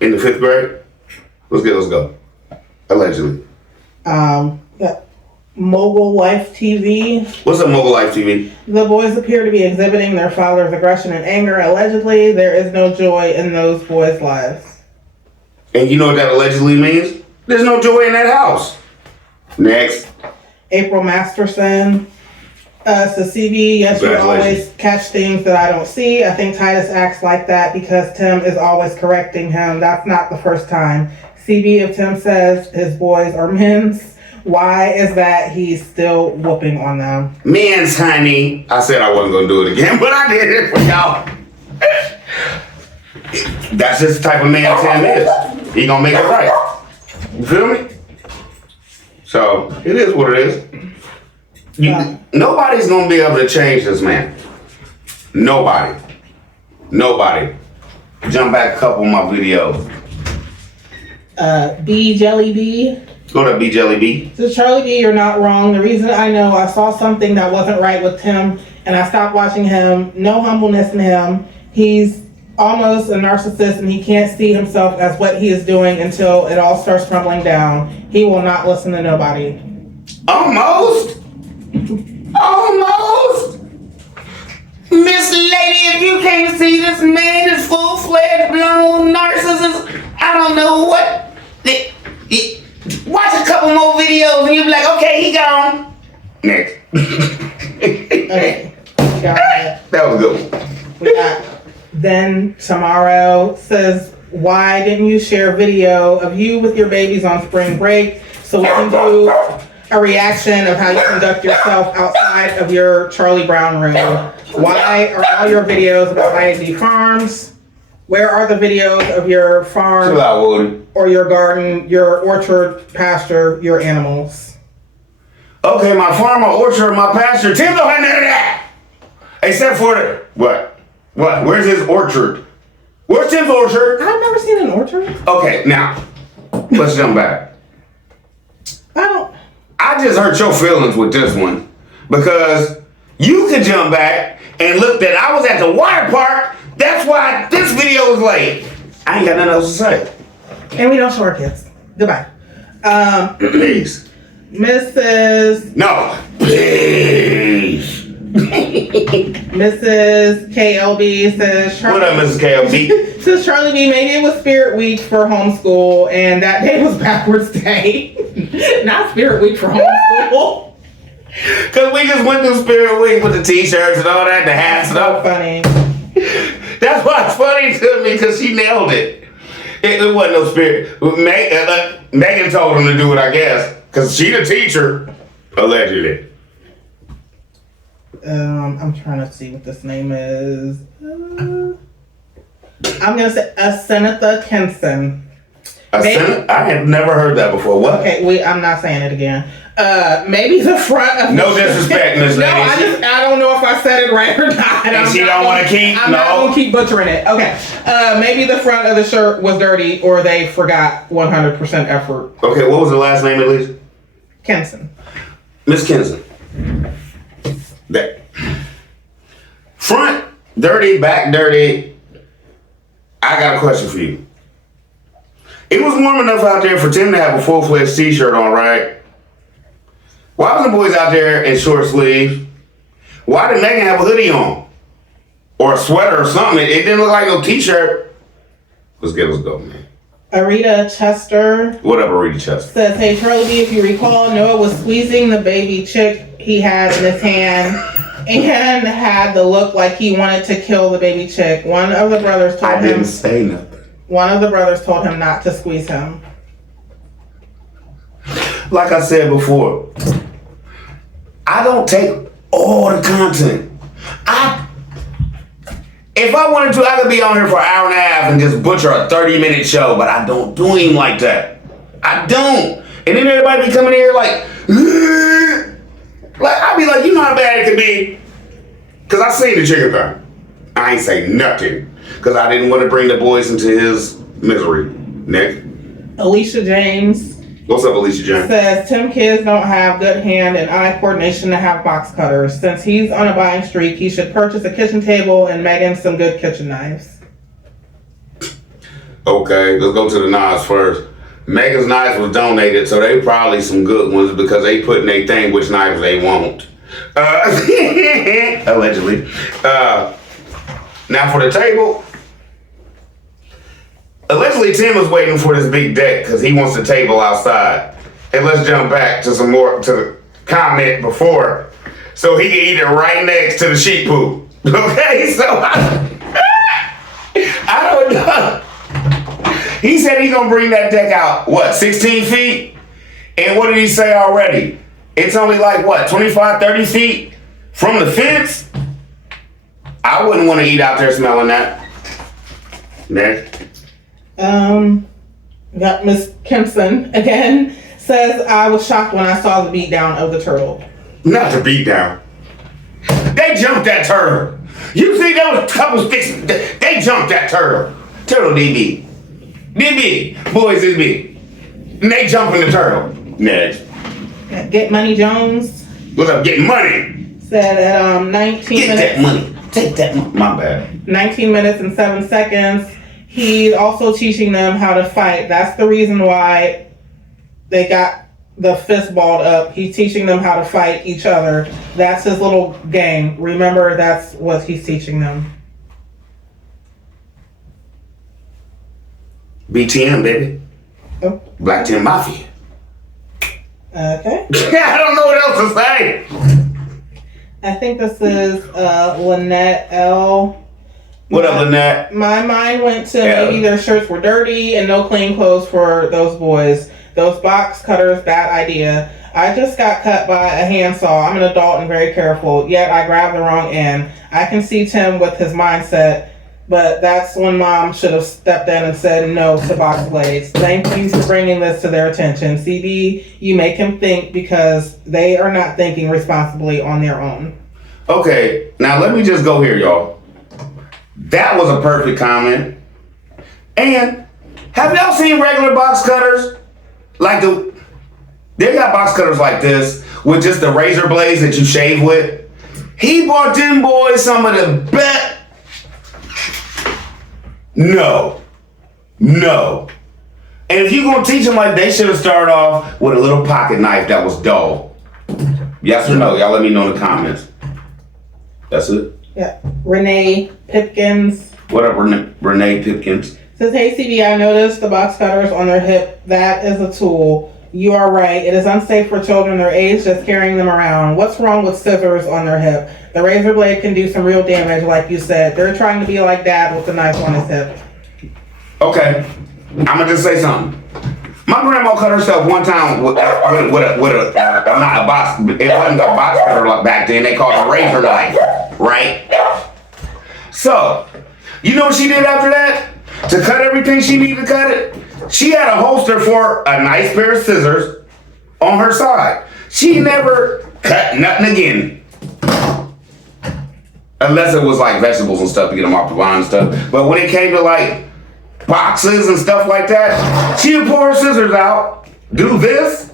In the 5th grade? Let's go. Allegedly. Mogul Life TV. What's up, Mogul Life TV? The boys appear to be exhibiting their father's aggression and anger. Allegedly, there is no joy in those boys' lives. And you know what that allegedly means? There's no joy in that house. Next. April Masterson. So CB, yes, you always catch things that I don't see. I think Titus acts like that because Tim is always correcting him. That's not the first time. CB, if Tim says his boys are men's, why is that he's still whooping on them? Men's, honey. I said I wasn't going to do it again, but I did it for y'all. That's just the type of man Tim is. He gonna make it right. You feel me? So, it is what it is. Nobody's gonna be able to change this man. Nobody. Jump back a couple of my videos. B Jelly B. Go to B Jelly B. So Charlie B, you're not wrong. The reason I know I saw something that wasn't right with Tim and I stopped watching him. No humbleness in him. He's almost a narcissist and he can't see himself as what he is doing until it all starts crumbling down. He will not listen to nobody. Almost. Miss Lady, if you can't see this man is full-fledged blown narcissist, I don't know what. Watch a couple more videos and you'll be like, okay, he gone. Next. Okay. That was good. We got Then Tomorrow says, why didn't you share video of you with your babies on spring break so we can do a reaction of how you conduct yourself outside of your Charlie Brown room? Why are all your videos about IAG Farms? Where are the videos of your farm Chill out, Woody. or your garden, your orchard, pasture, your animals? Okay, my farm, my orchard, my pasture. Tim don't have none of that. Except for the what? Where's his orchard? Where's Tim's orchard? I've never seen an orchard. Okay, now let's jump back. I just hurt your feelings with this one because you could jump back and look that I was at the water park. That's why this video was late. I ain't got nothing else to say. And we don't show our kids. Goodbye. Please. Mrs. No. Please. Mrs. KLB says, What up, Mrs. KLB? Says Charlie B, maybe it was Spirit Week for homeschool and that day was backwards day. Not Spirit Week for homeschool. Because we just went through Spirit Week with the t-shirts and all that, the hats and all. So funny. That's why it's funny to me because she nailed it. It wasn't no spirit. Megan told him to do it, I guess, because she the teacher, allegedly. I'm trying to see what this name is. I'm gonna say Asenatha Kenson. I had never heard that before. What? Okay, I'm not saying it again. Maybe the front of no disrespect, Miss Lady. I don't know if I said it right or not. And she don't want to keep. I'm not gonna keep butchering it. Okay. Maybe the front of the shirt was dirty, or they forgot 100% effort. Okay, what was the last name at least? Kenson. Miss Kenson. That front dirty, back dirty. I got a question for you. It was warm enough out there for Tim to have a full-fledged t-shirt on, right? Why was the boys out there in short sleeves? Why did Megan have a hoodie on? Or a sweater or something? It didn't look like no t-shirt. Let's go, man. Arita Chester. What up, Arita Chester? Says, hey, Charlie B, if you recall, Noah was squeezing the baby chick he had in his hand and had the look like he wanted to kill the baby chick. One of the brothers told him... I didn't say nothing. One of the brothers told him not to squeeze him. Like I said before, I don't take all the content. If I wanted to, I could be on here for an hour and a half and just butcher a 30-minute show, but I don't do him like that. I don't. And then everybody be coming here like I'd be like, you know how bad it could be? Because I seen the chicken thing. I ain't say nothing. Because I didn't want to bring the boys into his misery. Nick? Alicia James. What's up, Alicia James? Says, Tim kids don't have good hand and eye coordination to have box cutters. Since he's on a buying streak, he should purchase a kitchen table and Megan some good kitchen knives. Okay, let's go to the knives first. Megan's knives was donated, so they probably some good ones because they put in their thing which knives they want. Allegedly. Now for the table. Allegedly, Tim is waiting for this big deck because he wants the table outside. And let's jump back to some more to the comment before, so he can eat it right next to the sheep poop. Okay, so I don't know. He said he's gonna bring that deck out. What, 16 feet? And what did he say already? It's only like what, 25, 30 feet from the fence? I wouldn't want to eat out there smelling that. Next. Got Miss Kempson again. Says, I was shocked when I saw the beatdown of the turtle. Not the beatdown. They jumped that turtle. You see those couple sticks? They jumped that turtle. Turtle DB. DB. Boys is big. And they jumping the turtle. Next. Get Money Jones. What's up, getting money? Said at 19 Get minutes. that money. Take that money. My bad. 19 minutes and 7 seconds. He's also teaching them how to fight. That's the reason why they got the fist balled up. He's teaching them how to fight each other. That's his little game. Remember, that's what he's teaching them. BTM, baby. Oh. Black Tim Mafia. Okay. I don't know what else to say. I think this is Lynette L. What up, Lynette? My mind went to Yeah. maybe their shirts were dirty and no clean clothes for those boys. Those box cutters, bad idea. I just got cut by a handsaw. I'm an adult and very careful, yet I grabbed the wrong end. I can see Tim with his mindset, but that's when mom should have stepped in and said no to box blades. Thank you for bringing this to their attention. CB, you make him think because they are not thinking responsibly on their own. Okay, now let me just go here, y'all. That was a perfect comment. And have y'all seen regular box cutters? They got box cutters like this with just the razor blades that you shave with. He bought them boys some of the best. No. And if you gonna teach them like they should have started off with a little pocket knife that was dull. Yes or no? Y'all let me know in the comments. That's it. Yeah. Renee Pipkins What up, Renee Pipkins? says, hey CB, I noticed the box cutters on their hip. That is a tool. You are right. It is unsafe for children their age just carrying them around. What's wrong with scissors on their hip? The razor blade can do some real damage, like you said. They're trying to be like dad with the knife on his hip. Okay, I'm gonna just say something. My grandma cut herself one time with not a box. It wasn't a box cutter like back then. They called it a razor knife, right? So, you know what she did after that? To cut everything she needed to cut it, she had a holster for a nice pair of scissors on her side. She never cut nothing again. Unless it was like vegetables and stuff to get them off the vine and stuff. But when it came to like boxes and stuff like that, she would pull her scissors out, do this,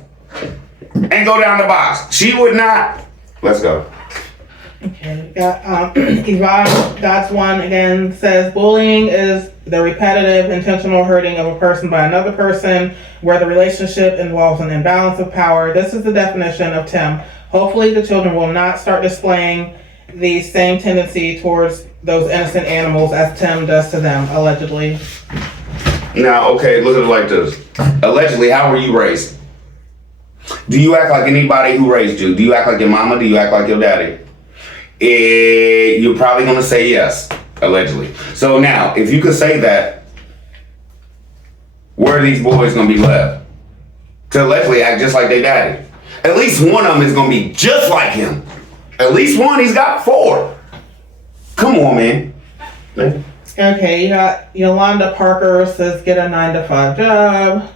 and go down the box. She would not. Let's go. Okay, we got Yvonne God's one again says bullying is the repetitive intentional hurting of a person by another person where the relationship involves an imbalance of power. This is the definition of Tim. Hopefully the children will not start displaying the same tendency towards those innocent animals as Tim does to them, allegedly. Now, okay, look at it like this. Allegedly, how were you raised? Do you act like anybody who raised you? Do you act like your mama? Do you act like your daddy? You're probably going to say yes, allegedly. So now, if you could say that, where are these boys going to be left? To allegedly act just like their daddy. At least one of them is going to be just like him. At least one, he's got 4. Come on, man. Okay, you got Yolanda Parker says get a 9-to-5 job.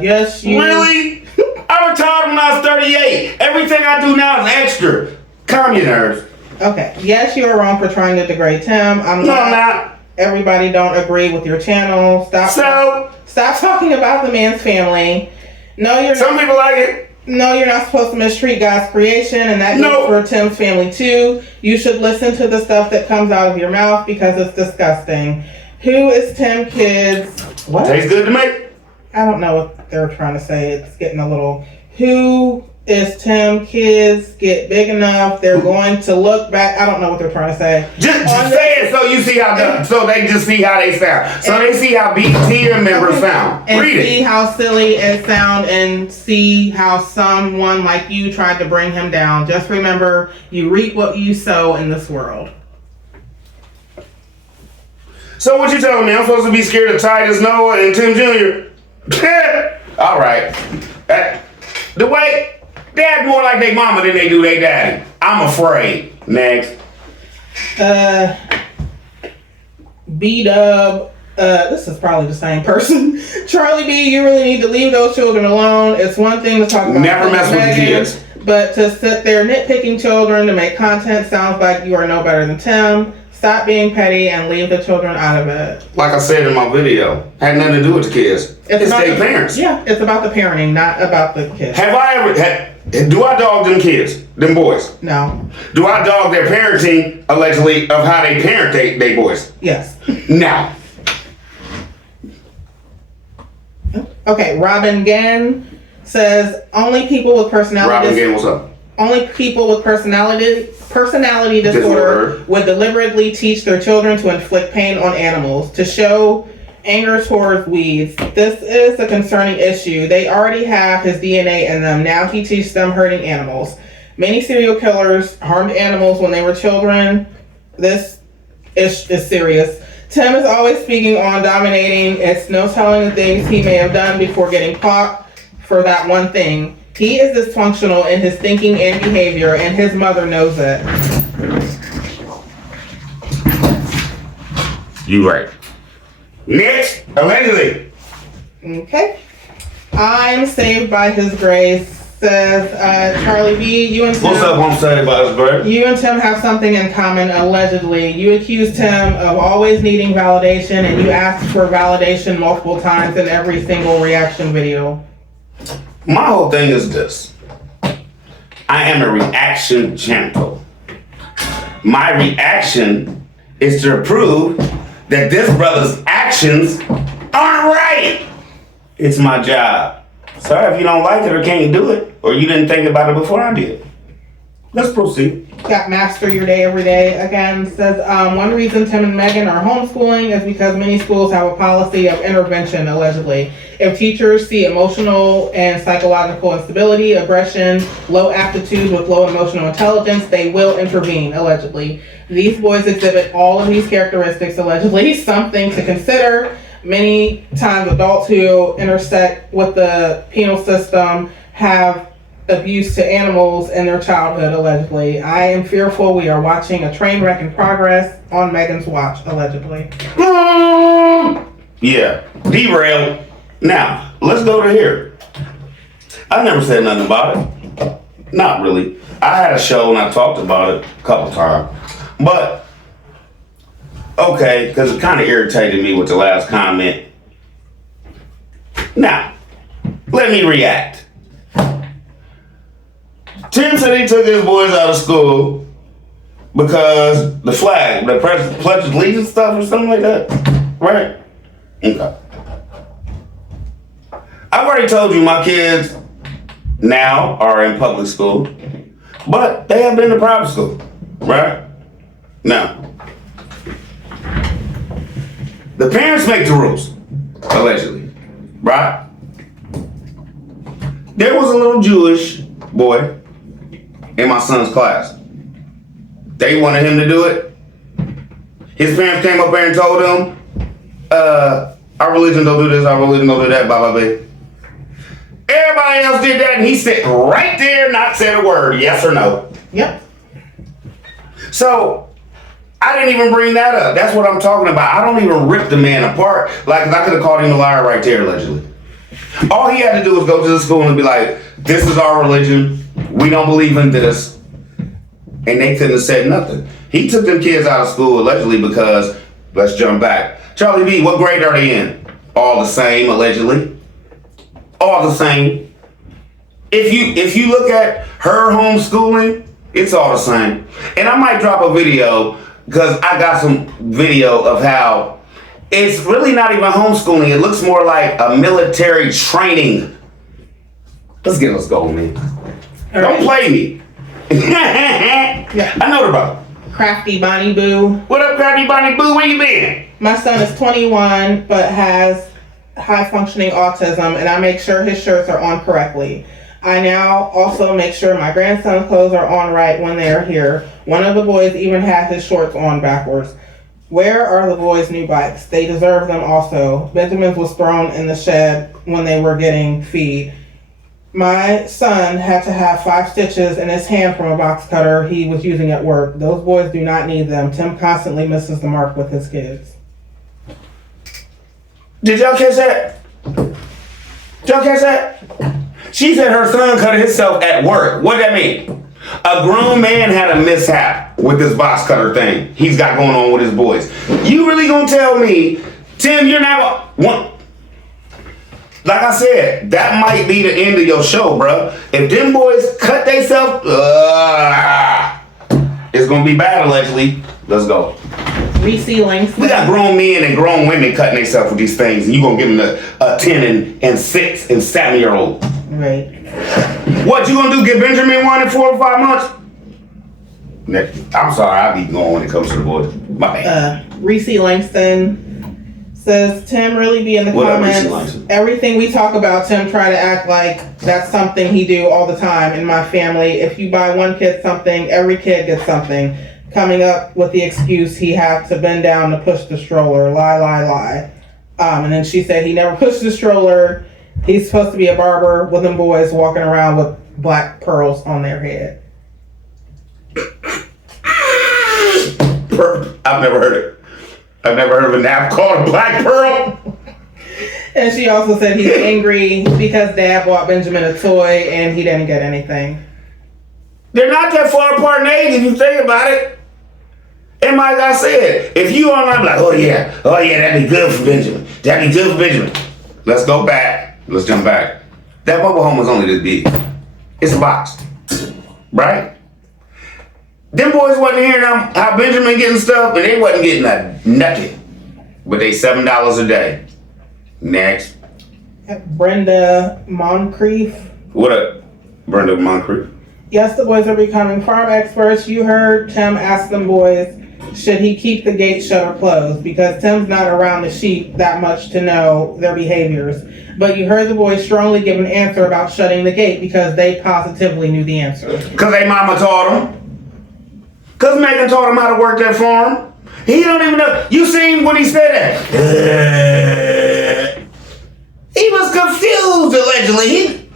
Yes, you. Really? I retired when I was 38. Everything I do now is extra. Calm your nerves. Okay, yes, you are wrong for trying to degrade Tim. No, I'm not. Everybody don't agree with your channel. Stop talking about the man's family. No, you're Some not. people like it. No, you're not supposed to mistreat God's creation, and that goes for Tim's family too. You should listen to the stuff that comes out of your mouth because it's disgusting. Who is Tim Kids? What? Tastes good to me. I don't know what they're trying to say. It's getting a little. Who is Tim Kids? Get big enough. They're going to look back. I don't know what they're trying to say. Just say it so you see how so they just see how they sound. So they see how BTM members sound. And Read see it. how silly it sound and see how someone like you tried to bring him down. Just remember, you reap what you sow in this world. So what you telling me? I'm supposed to be scared of Titus Noah and Tim Jr.? All right. The way they act more like their mama than they do their daddy. I'm afraid. Next. B-Dub, this is probably the same person. Charlie B, you really need to leave those children alone. It's one thing to talk about Never mess with the kids. But to sit there nitpicking children to make content sounds like you are no better than Tim. Stop being petty and leave the children out of it. Like I said in my video, had nothing to do with the kids. It's their parents. Yeah, it's about the parenting, not about the kids. Have I ever, do I dog them kids, them boys? No. Do I dog their parenting, allegedly, of how they parent they boys? Yes. No. Okay, Robin Gann says only people with Robin Game, what's up? only people with personality disorder would deliberately teach their children to inflict pain on animals to show anger towards weeds. This is a concerning issue. They already have his DNA in them. Now he teaches them hurting animals. Many serial killers harmed animals when they were children. This is serious. Tim is always speaking on dominating. It's no telling the things he may have done before getting caught for that one thing. He is dysfunctional in his thinking and behavior, and his mother knows it. You right. Next, allegedly. Okay. I'm saved by his grace, says Charlie B. You and Tim, What's up, I'm saved by his grace? You and Tim have something in common, allegedly. You accused Tim of always needing validation, and you asked for validation multiple times in every single reaction video. My whole thing is this. I am a reaction channel. My reaction is to prove that this brother's actions aren't right. It's my job. Sorry if you don't like it or can't do it, or you didn't think about it before I did. Let's proceed. Got Master Your Day Every Day again. Says one reason Tim and Megan are homeschooling is because many schools have a policy of intervention, allegedly. If teachers see emotional and psychological instability, aggression, low aptitude with low emotional intelligence, they will intervene, allegedly. These boys exhibit all of these characteristics, allegedly. Something to consider. Many times adults who intersect with the penal system have abuse to animals in their childhood, allegedly. I am fearful we are watching a train wreck in progress on Megan's watch, allegedly. Yeah, derailed. Now, let's go to here. I never said nothing about it. Not really. I had a show and I talked about it a couple times. But, okay, because it kind of irritated me with the last comment. Now, let me react. Tim said he took his boys out of school because the flag, the Pledge of Allegiance stuff or something like that, right? Okay. I've already told you my kids now are in public school, but they have been to private school, right? Now, the parents make the rules, allegedly, right? There was a little Jewish boy in my son's class. They wanted him to do it. His parents came up there and told him, our religion don't do this, our religion don't do that, blah, blah, blah. Everybody else did that, and he sat right there, not said a word, yes or no. Yep. So, I didn't even bring that up. That's what I'm talking about. I don't even rip the man apart. Like, I could have called him a liar right there, allegedly. All he had to do was go to the school and be like, this is our religion. We don't believe in this. And they couldn't have said nothing. He took them kids out of school allegedly because, let's jump back. Charlie B, what grade are they in? All the same, allegedly. All the same. If you look at her homeschooling, it's all the same. And I might drop a video because I got some video of how it's really not even homeschooling. It looks more like a military training. Let's go, man. All Don't right. play me. Yeah. I know the brother. Crafty Bonnie Boo. What up, Crafty Bonnie Boo? Where you been? My son is 21 but has high functioning autism, and I make sure his shirts are on correctly. I now also make sure my grandson's clothes are on right when they are here. One of the boys even had his shorts on backwards. Where are the boys' new bikes? They deserve them also. Benjamin's was thrown in the shed when they were getting feed. My son had to have 5 stitches in his hand from a box cutter he was using at work. Those boys do not need them. Tim constantly misses the mark with his kids. Did y'all catch that? She said her son cut himself at work. What that mean? A grown man had a mishap with this box cutter thing he's got going on with his boys. You really gonna tell me, Tim, you're not one? Like I said, that might be the end of your show, bro. If them boys cut themselves, it's gonna be bad allegedly. Let's go. Resealing. We got grown men and grown women cutting themselves with these things, and you gonna give them a 10 and 6 and 7-year-old. Right. What you gonna do? Get Benjamin one in 4 or 5 months? I'm sorry, I be going when it comes to the boys. My bad. Reese Langston says, Tim really be in the What up, Reese comments. Langston? Everything we talk about, Tim try to act like that's something he do all the time in my family. If you buy one kid something, every kid gets something. Coming up with the excuse he have to bend down to push the stroller. Lie. And then she said he never pushed the stroller. He's supposed to be a barber with them boys walking around with black pearls on their head. I've never heard it. I've never heard of a nap called a black pearl. And she also said he's angry because Dad bought Benjamin a toy and he didn't get anything. They're not that far apart in age if you think about it. And like I said, if you online like, oh yeah, that'd be good for Benjamin. That'd be good for Benjamin. Let's go back. Let's jump back. That mobile home was only this big. It's a box. Right? Them boys wasn't hearing how Benjamin getting stuff, and they wasn't getting nothing. But they $7 a day. Next. Brenda Moncrief. What up, Brenda Moncrief? Yes, the boys are becoming farm experts. You heard Tim ask them boys, should he keep the gate shut or closed? Because Tim's not around the sheep that much to know their behaviors. But you heard the boys strongly give an answer about shutting the gate because they positively knew the answer. Because they mama taught them. Because Megan taught him how to work that farm. He don't even know. You seen when he said that? He was confused, allegedly.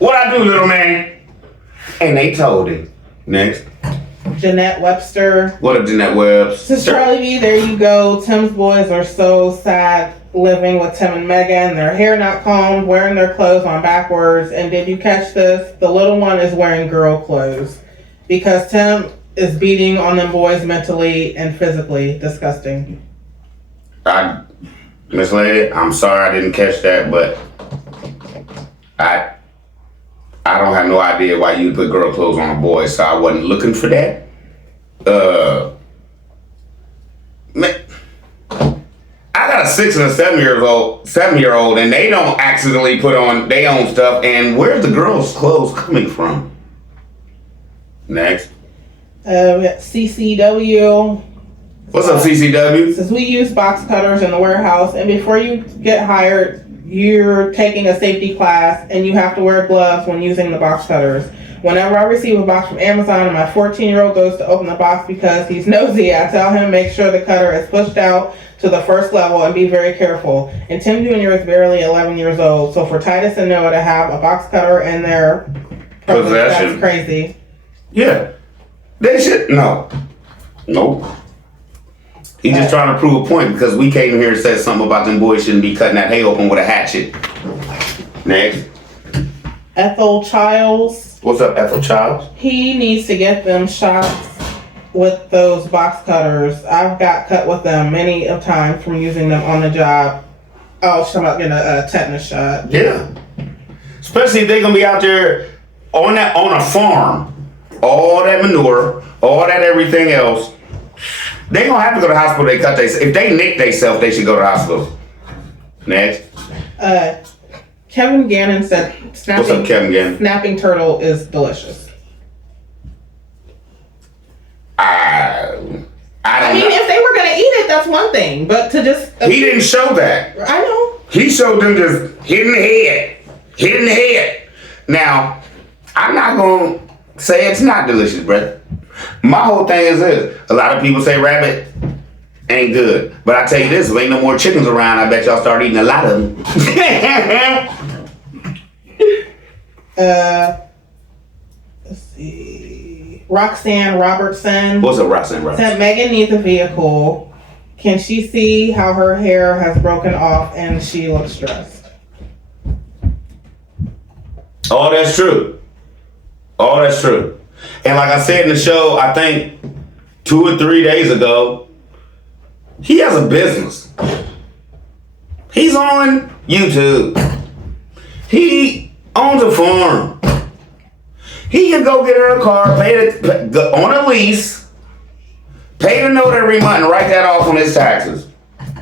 What I do, little man? And they told him. Next. Jeanette Webster. What up, Jeanette Webbs? Says Charlie B, there you go. Tim's boys are so sad living with Tim and Megan. Their hair not combed, wearing their clothes on backwards. And did you catch this? The little one is wearing girl clothes. Because Tim is beating on them boys mentally and physically. Disgusting. Miss Lady, I'm sorry I didn't catch that, but I don't have no idea why you put girl clothes on a boy, so I wasn't looking for that. I got a 6 and a 7-year-old, and they don't accidentally put on their own stuff. And where's the girls' clothes coming from? Next. We got CCW. What's up, CCW? Says we use box cutters in the warehouse, and before you get hired, you're taking a safety class, and you have to wear gloves when using the box cutters. Whenever I receive a box from Amazon and my 14-year-old goes to open the box because he's nosy, I tell him make sure the cutter is pushed out to the first level and be very careful. And Tim Jr. is barely 11 years old, so for Titus and Noah to have a box cutter in their Possession. That's crazy. Yeah. They should. No. Nope. He's just trying to prove a point because we came here and said something about them boys shouldn't be cutting that hay open with a hatchet. Next. Ethel Childs. What's up, Ethel Childs? He needs to get them shots with those box cutters. I've got cut with them many a time from using them on the job. Oh, she's talking about getting a tetanus shot. Yeah. Especially if they're gonna be out there on a farm, all that manure, all that everything else. They gonna have to go to the hospital. If they nick themselves, they should go to the hospital. Next. Kevin Gannon said What's up, Kevin Gannon? snapping turtle is delicious. I I mean, if they were gonna eat it, that's one thing. But to just He didn't show that. I know. He showed them just hitting the head. Now, I'm not gonna say it's not delicious, brother. My whole thing is this: a lot of people say rabbit ain't good, but I tell you this: if ain't no more chickens around, I bet y'all start eating a lot of them. Let's see. Roxanne Robertson. What's up, Roxanne Robertson? Said Megan needs a vehicle. Can she see how her hair has broken off and she looks stressed? Oh, that's true. Oh, that's true. And like I said in the show, I think 2 or 3 days ago, he has a business. He's on YouTube. He owns a farm. He can go get her a car, pay on a lease, pay the note every month, and write that off on his taxes.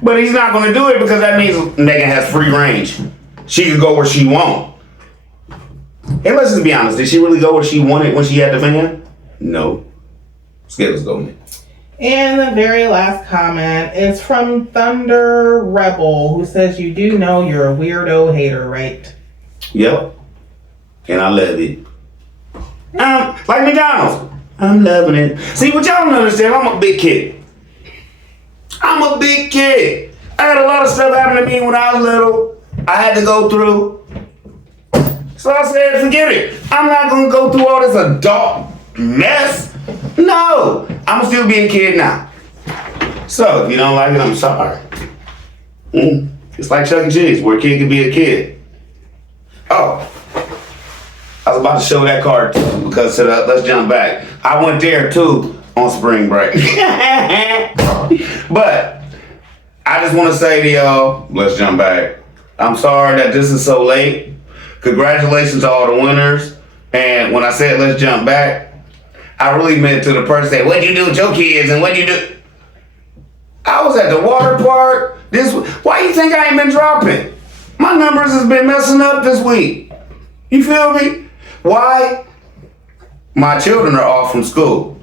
But he's not going to do it because that means Megan has free range. She can go where she wants. And let's just be honest, did she really go where she wanted when she had the van? No. Skittles go me. And the very last comment is from Thunder Rebel, who says, you do know you're a weirdo hater, right? Yep. And I love it. Like McDonald's. I'm loving it. See, what y'all don't understand, I'm a big kid. I'm a big kid. I had a lot of stuff happen to me when I was little. I had to go through. So I said, forget it. I'm not going to go through all this adult mess. No. I'm still being a kid now. So, if you don't like it, I'm sorry. It's like Chuck E. Cheese, where a kid can be a kid. Oh. I was about to show that card too, because let's jump back. I went there too on spring break. But I just want to say to y'all, let's jump back. I'm sorry that this is so late. Congratulations to all the winners. And when I said let's jump back, I really meant to the person that, what'd you do with your kids and what'd you do? I was at the water park. Why you think I ain't been dropping? My numbers has been messing up this week. You feel me? Why? My children are off from school.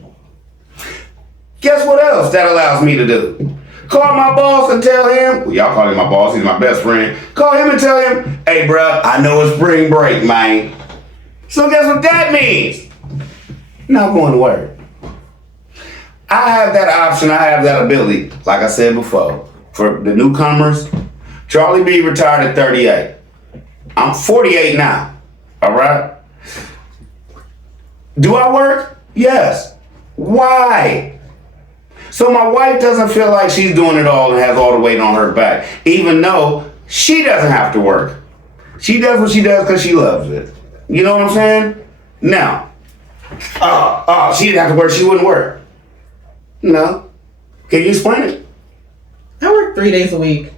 Guess what else that allows me to do? Call my boss and tell him, well, y'all call him my boss, he's my best friend. Call him and tell him, hey, bruh, I know it's spring break, man. So guess what that means? Not going to work. I have that option, I have that ability, like I said before. For the newcomers, Charlie B retired at 38. I'm 48 now, all right? Do I work? Yes. Why? So my wife doesn't feel like she's doing it all and has all the weight on her back, even though she doesn't have to work. She does what she does because she loves it. You know what I'm saying? Now, she didn't have to work, she wouldn't work. No. Can you explain it? I work 3 days a week.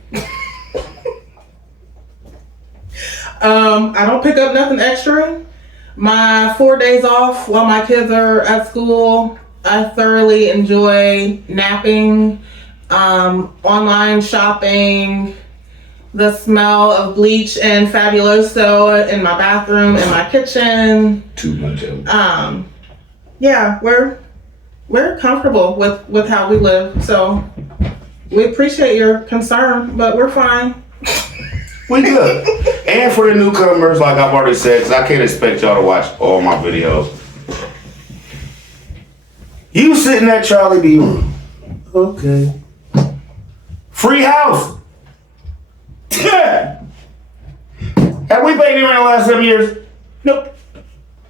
I don't pick up nothing extra. My 4 days off while my kids are at school, I thoroughly enjoy napping, online shopping, the smell of bleach and Fabuloso in my bathroom, in my kitchen. Too much of it. Yeah, we're comfortable with how we live, so we appreciate your concern, but we're fine. We good. And for the newcomers, like I've already said, because I can't expect y'all to watch all my videos. You sitting at Charlie B room. Okay. Free house. Have we paid any rent in the last 7 years? Nope.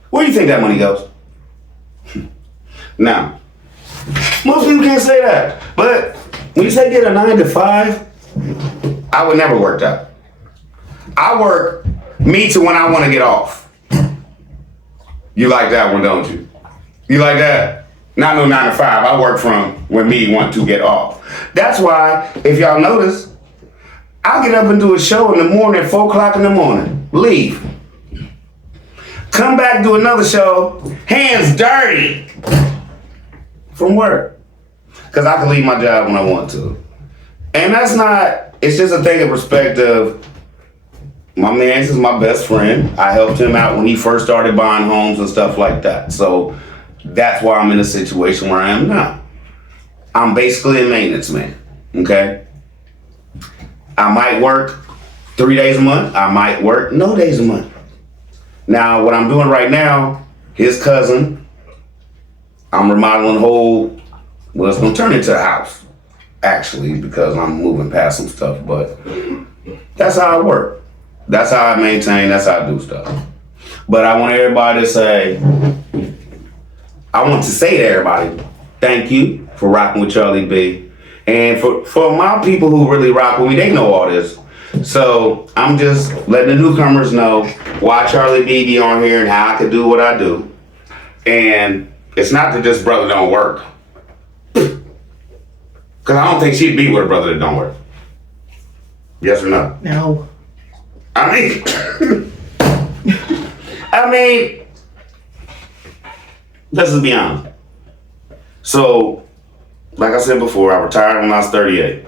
Where do you think that money goes? Now, most people can't say that. But when you say get a 9 to 5, I would never work that. I work me to when I want to get off. You like that one, don't you? You like that? Not no 9 to 5. I work from when me want to get off. That's why, if y'all notice, I'll get up and do a show in the morning, 4 o'clock in the morning. Leave. Come back, do another show, hands dirty from work. Because I can leave my job when I want to. And that's not, it's just a thing of perspective. My man is my best friend. I helped him out when he first started buying homes and stuff like that. So that's why I'm in a situation where I am now. I'm basically a maintenance man, okay? I might work 3 days a month. I might work no days a month. Now, what I'm doing right now, his cousin, I'm remodeling a whole, well, it's gonna turn into a house, actually, because I'm moving past some stuff, but that's how I work. That's how I maintain, that's how I do stuff. But I want everybody to say, I want to say to everybody, thank you for rocking with Charlie B. And for my people who really rock with me, they know all this. So I'm just letting the newcomers know why Charlie B be on here and how I can do what I do. And it's not that this brother don't work. Because I don't think she'd be with a brother that don't work. Yes or no? No. I mean, let's just be honest. So, like I said before, I retired when I was 38.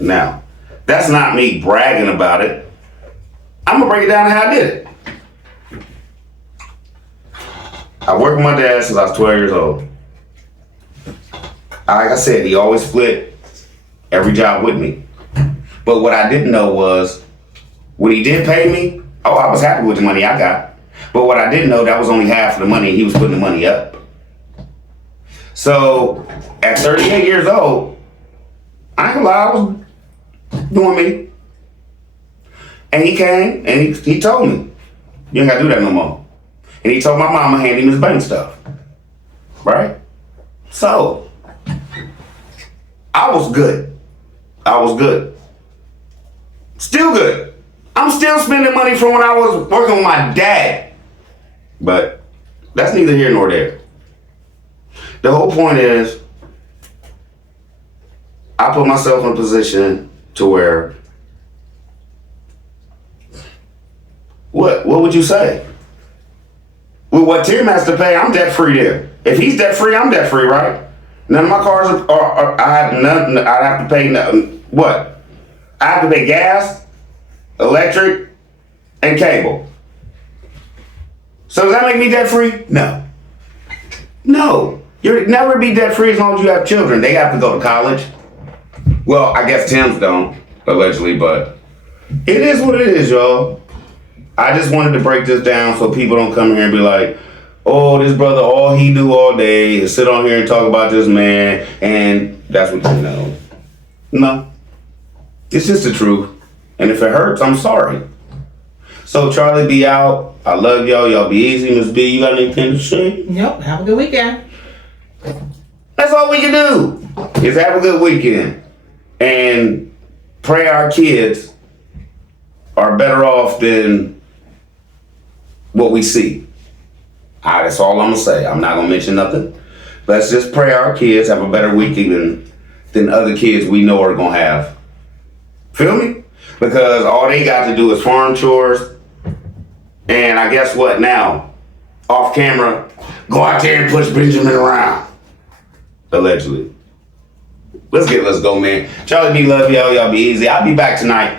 Now, that's not me bragging about it. I'm gonna break it down to how I did it. I worked with my dad since I was 12 years old. Like I said, he always split every job with me. But what I didn't know was, when he did pay me, I was happy with the money I got. But what I didn't know, that was only half of the money. He was putting the money up. So at 38 years old, I ain't gonna lie, I was doing me. And he came and he told me, you ain't gotta do that no more. And he told my mama, hand him his bank stuff. Right? So, I was good. I was good. Still good. I'm still spending money from when I was working with my dad. But that's neither here nor there. The whole point is, I put myself in a position to where, what would you say? With what Tim has to pay, I'm debt free there. If he's debt free, I'm debt free, right? None of my cars are I have none. I have to pay what? I have to pay gas, electric, and cable. So does that make me debt free? No. No. You'll never be debt free as long as you have children. They have to go to college. Well, I guess Tim's don't, allegedly, but it is what it is, y'all. I just wanted to break this down so people don't come here and be like, oh, this brother, all he do all day is sit on here and talk about this man, and that's what you know. No. It's just the truth. And if it hurts, I'm sorry. So Charlie be out. I love y'all. Y'all be easy. Miss B, you got anything to say? Yep. Have a good weekend. That's all we can do, is have a good weekend. And pray our kids are better off than what we see. That's all I'm going to say. I'm not going to mention nothing. Let's just pray our kids have a better weekend than other kids we know are going to have. Feel me? Because all they got to do is farm chores. And I guess what now? Off camera, go out there and push Benjamin around. Allegedly. Let's go, man. Charlie B, love y'all. Y'all be easy. I'll be back tonight.